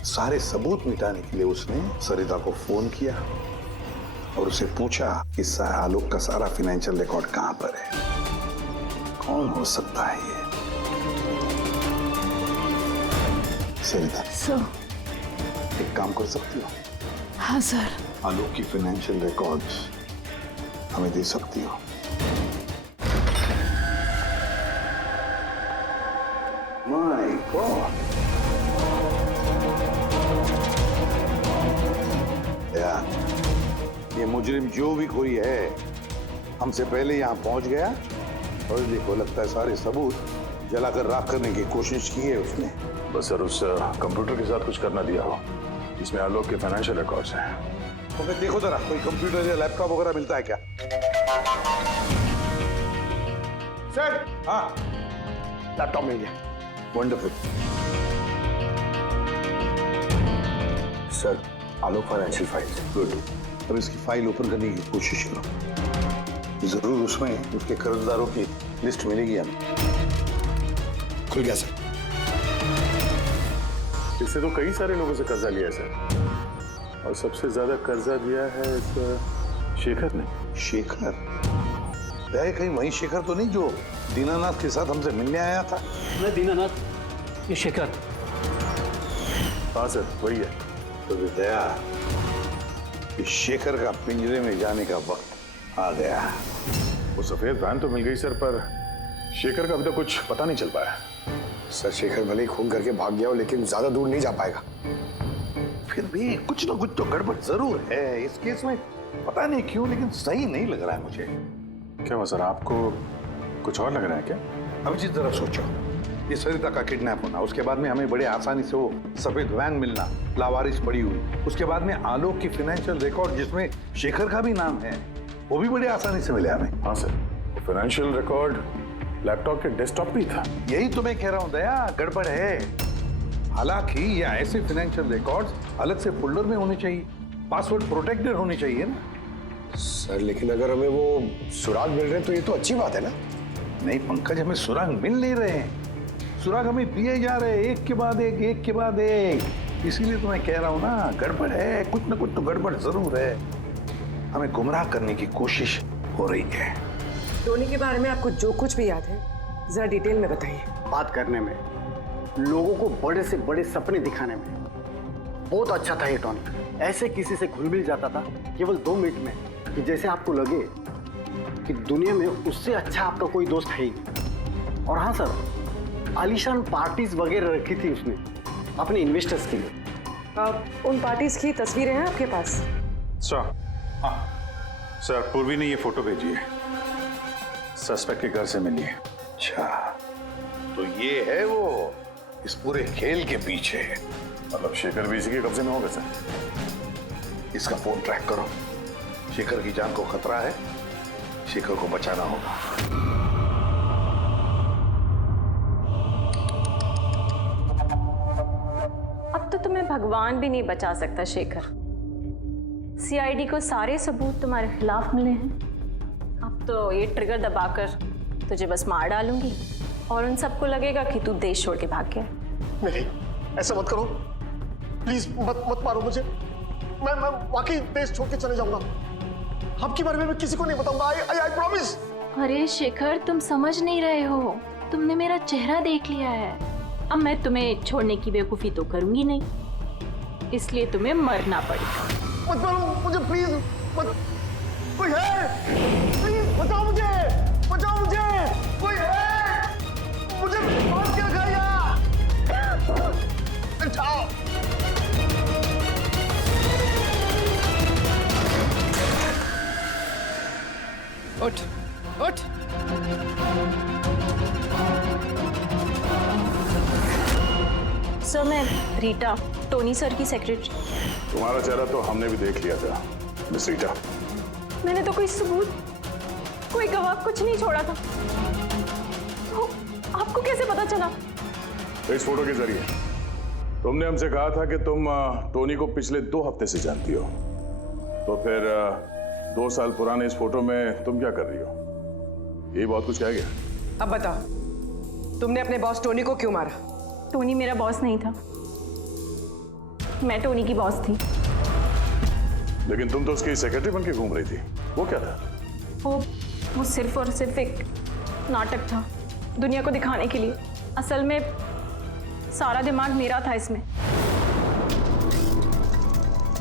सारे सबूत मिटाने के लिए उसने सरिता को फोन किया और उसे पूछा कि आलोक का सारा फाइनेंशियल रिकॉर्ड कहां पर है। कौन हो सकता है ये? सरिता सर, एक काम कर सकती हो? हाँ सर। आलोक की फाइनेंशियल रिकॉर्ड्स हमें दे सकती हो? माय गॉड यार, ये मुजरिम जो भी कोई है हमसे पहले यहाँ पहुंच गया और देखो लगता है सारे सबूत जलाकर राख करने की कोशिश की है उसने। बस सर उस कंप्यूटर के साथ कुछ करना दिया हो जिसमें आलोक के फाइनेंशियल रिकॉर्ड्स हैं। तो फिर देखो जरा कोई कंप्यूटर या लैपटॉप वगैरह मिलता है क्या? सर, हाँ लैपटॉप मिल गया। वंडरफुल। सर, आलोक फाइनेंशियल फाइल। गुड। अब इसकी फाइल ओपन करने की कोशिश करो, जरूर उसमें उसके कर्जदारों की लिस्ट मिलेगी हमें। खुल गया सर। इससे तो कई सारे लोगों से कर्जा लिया है सर, और सबसे ज्यादा कर्जा दिया है इस शेखर ने। शेखर? कहीं वही शेखर तो नहीं जो दीनानाथ के साथ हमसे मिलने आया था? मैं दीनानाथ, ये शेखर। हाँ सर, वही है। तो दया, इस शेखर का पिंजरे में जाने का वक्त आ गया। वो सफेद वैन तो मिल गई सर, पर शेखर का अभी तक कुछ पता नहीं चल पाया। सर शेखर भले ही खून करके भाग गया हो लेकिन ज्यादा दूर नहीं जा पाएगा। फिर भी कुछ ना कुछ तो गड़बड़ जरूर है इस केस में। पता नहीं क्यों लेकिन सही नहीं लग रहा है मुझे। क्या हुआ सर? आपको कुछ और लग रहा है क्या? अभिजीत जरा सोचो, ये सरिता का किडनैप होना, उसके बाद में हमें बड़े आसानी से वो सफेद वैन मिलना, लावारिस पड़ी हुई, उसके बाद में आलोक की फाइनेंशियल रिकॉर्ड जिसमें शेखर का भी नाम है, वो भी बड़े आसानी से मिले हमें। हाँ सर, फाइनेंशियल रिकॉर्ड लैपटॉप के डेस्कटॉप पे था। यही तो मैं कह रहा हूँ दया, गड़बड़ है। हालांकि ये ऐसे फाइनेंशियल रिकॉर्ड्स अलग से फोल्डर में होने चाहिए, पासवर्ड प्रोटेक्टेड होने चाहिए ना। सर लेकिन अगर हमें वो सुराग मिल रहे हैं तो ये तो अच्छी बात है ना। नहीं पंकज, हमें सुराग मिल नहीं रहे हैं, सुराग हमें दिए जा रहे हैं एक के बाद एक, एक के बाद एक। इसीलिए तो मैं कह रहा हूँ ना, गड़बड़ है, कुछ ना कुछ तो गड़बड़ जरूर है। हमें गुमराह करने की कोशिश हो रही है। टोनी के बारे में आपको जो कुछ भी याद है जरा डिटेल में बताइए। बात करने में, लोगों को बड़े से बड़े सपने दिखाने में बहुत अच्छा था ये टोनी। ऐसे किसी से घुल मिल जाता था केवल 2 मिनट में कि जैसे आपको लगे कि दुनिया में उससे अच्छा आपका कोई दोस्त है ही नहीं। और हाँ सर, आलीशान पार्टीज वगैरह रखी थी उसने अपने इन्वेस्टर्स के लिए। उन पार्टीज की तस्वीरें हैं आपके पास? सर, हाँ सर, पूर्वी ने ये फोटो भेजी है, सस्पेक्ट के घर से मिली है। अच्छा, तो ये है वो इस पूरे खेल के पीछे। मतलब शेखर भी इसी के कब्जे में होगा सर? इसका फोन ट्रैक करो, शेखर की जान को खतरा है, शेखर को बचाना होगा। अब तो तुम्हें भगवान भी नहीं बचा सकता शेखर। सीआईडी को सारे सबूत तुम्हारे खिलाफ मिले हैं। अब तो ये ट्रिगर दबाकर तुझे बस मार डालूंगी और उन सबको लगेगा कि तू देश छोड़ के भाग गया। नहीं, ऐसा मत करो प्लीज, मत मारो मुझे। मैं वाकई देश छोड़ के चले जाऊंगा। आपके बारे में मैं किसी को नहीं बताऊंगा। I promise. अरे शेखर, तुम समझ नहीं रहे हो, तुमने मेरा चेहरा देख लिया है। अब मैं तुम्हें छोड़ने की बेवकूफी तो करूंगी नहीं, इसलिए तुम्हें मरना पड़ेगा। मत मारो मुझे प्लीज, मत। कोई है? प्लीज बचाओ मुझे, बचाओ मुझे, कोई है? मुझे मार के रखा यार। जाओ। उठ, उठ। सर, मैं रीटा, टोनी सर की सेक्रेटरी। तुम्हारा चेहरा तो हमने भी देख लिया था मिस रीटा। मैंने तो कोई सबूत, कोई गवाह कुछ नहीं छोड़ा था। तो आपको कैसे पता चला? इस फोटो के जरिए। तुमने हमसे कहा था कि तुम टोनी को पिछले 2 हफ्ते से जानती हो, तो फिर 2 साल पुराने इस फोटो में तुम क्या कर रही हो? ये बहुत कुछ कह गया। अब बताओ, तुमने अपने बॉस टोनी को क्यों मारा? टोनी मेरा बॉस नहीं था, मैं टोनी की बॉस थी। लेकिन तुम तो उसकी सेक्रेटरी बन के घूम रही थी, वो क्या था? वो सिर्फ और सिर्फ एक नाटक था, दुनिया को दिखाने के लिए। असल में सारा दिमाग मेरा था इसमें।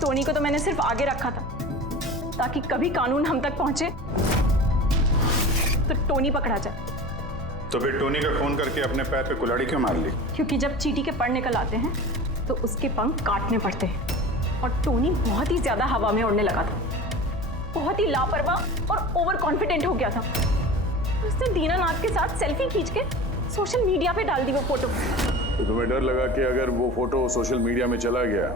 टोनी को तो मैंने सिर्फ आगे रखा था ताकि कभी कानून हम तक पहुंचे तो टोनी पकड़ा जाए। तो फिर टोनी का फोन करके अपने पैर पे कुल्हाड़ी क्यों मार ली? क्योंकि जब चींटी के पर निकल आते हैं तो उसके पंख काटने पड़ते हैं, और टोनी बहुत ही ज्यादा हवा में उड़ने लगा था, बहुत ही लापरवाह और ओवर कॉन्फिडेंट हो गया था। उसने दीनानाथ के साथ सेल्फी खींच के सोशल मीडिया पे डाल दी वो फोटो। तो तुम्हें डर लगा कि अगर वो फोटो सोशल मीडिया में चला गया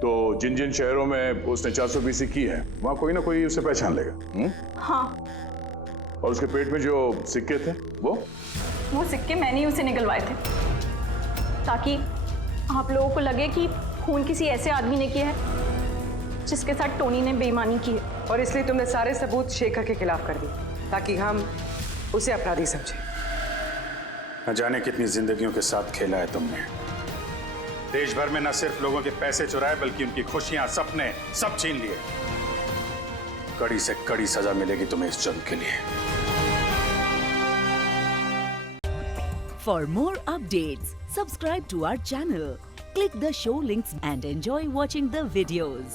तो जिन जिन शहरों में उसने 420 की है वहां कोई ना कोई उसे पहचान लेगा। हाँ। और उसके पेट में जो सिक्के थे वो सिक्के मैंने ही उसे निकलवाए थे ताकि आप लोगों को लगे कि खून किसी ऐसे आदमी ने किया है जिसके साथ टोनी ने बेईमानी की है। और इसलिए तुमने सारे सबूत शेखर के खिलाफ कर दिए ताकि हम उसे अपराधी समझे। न जाने कितनी जिंदगियों के साथ खेला है तुमने। देश भर में न सिर्फ लोगों के पैसे चुराए बल्कि उनकी खुशियां, सपने सब छीन लिए। कड़ी से कड़ी सजा मिलेगी तुम्हें इस जुर्म के लिए। For more updates, subscribe to our channel, click the show links and enjoy watching the videos.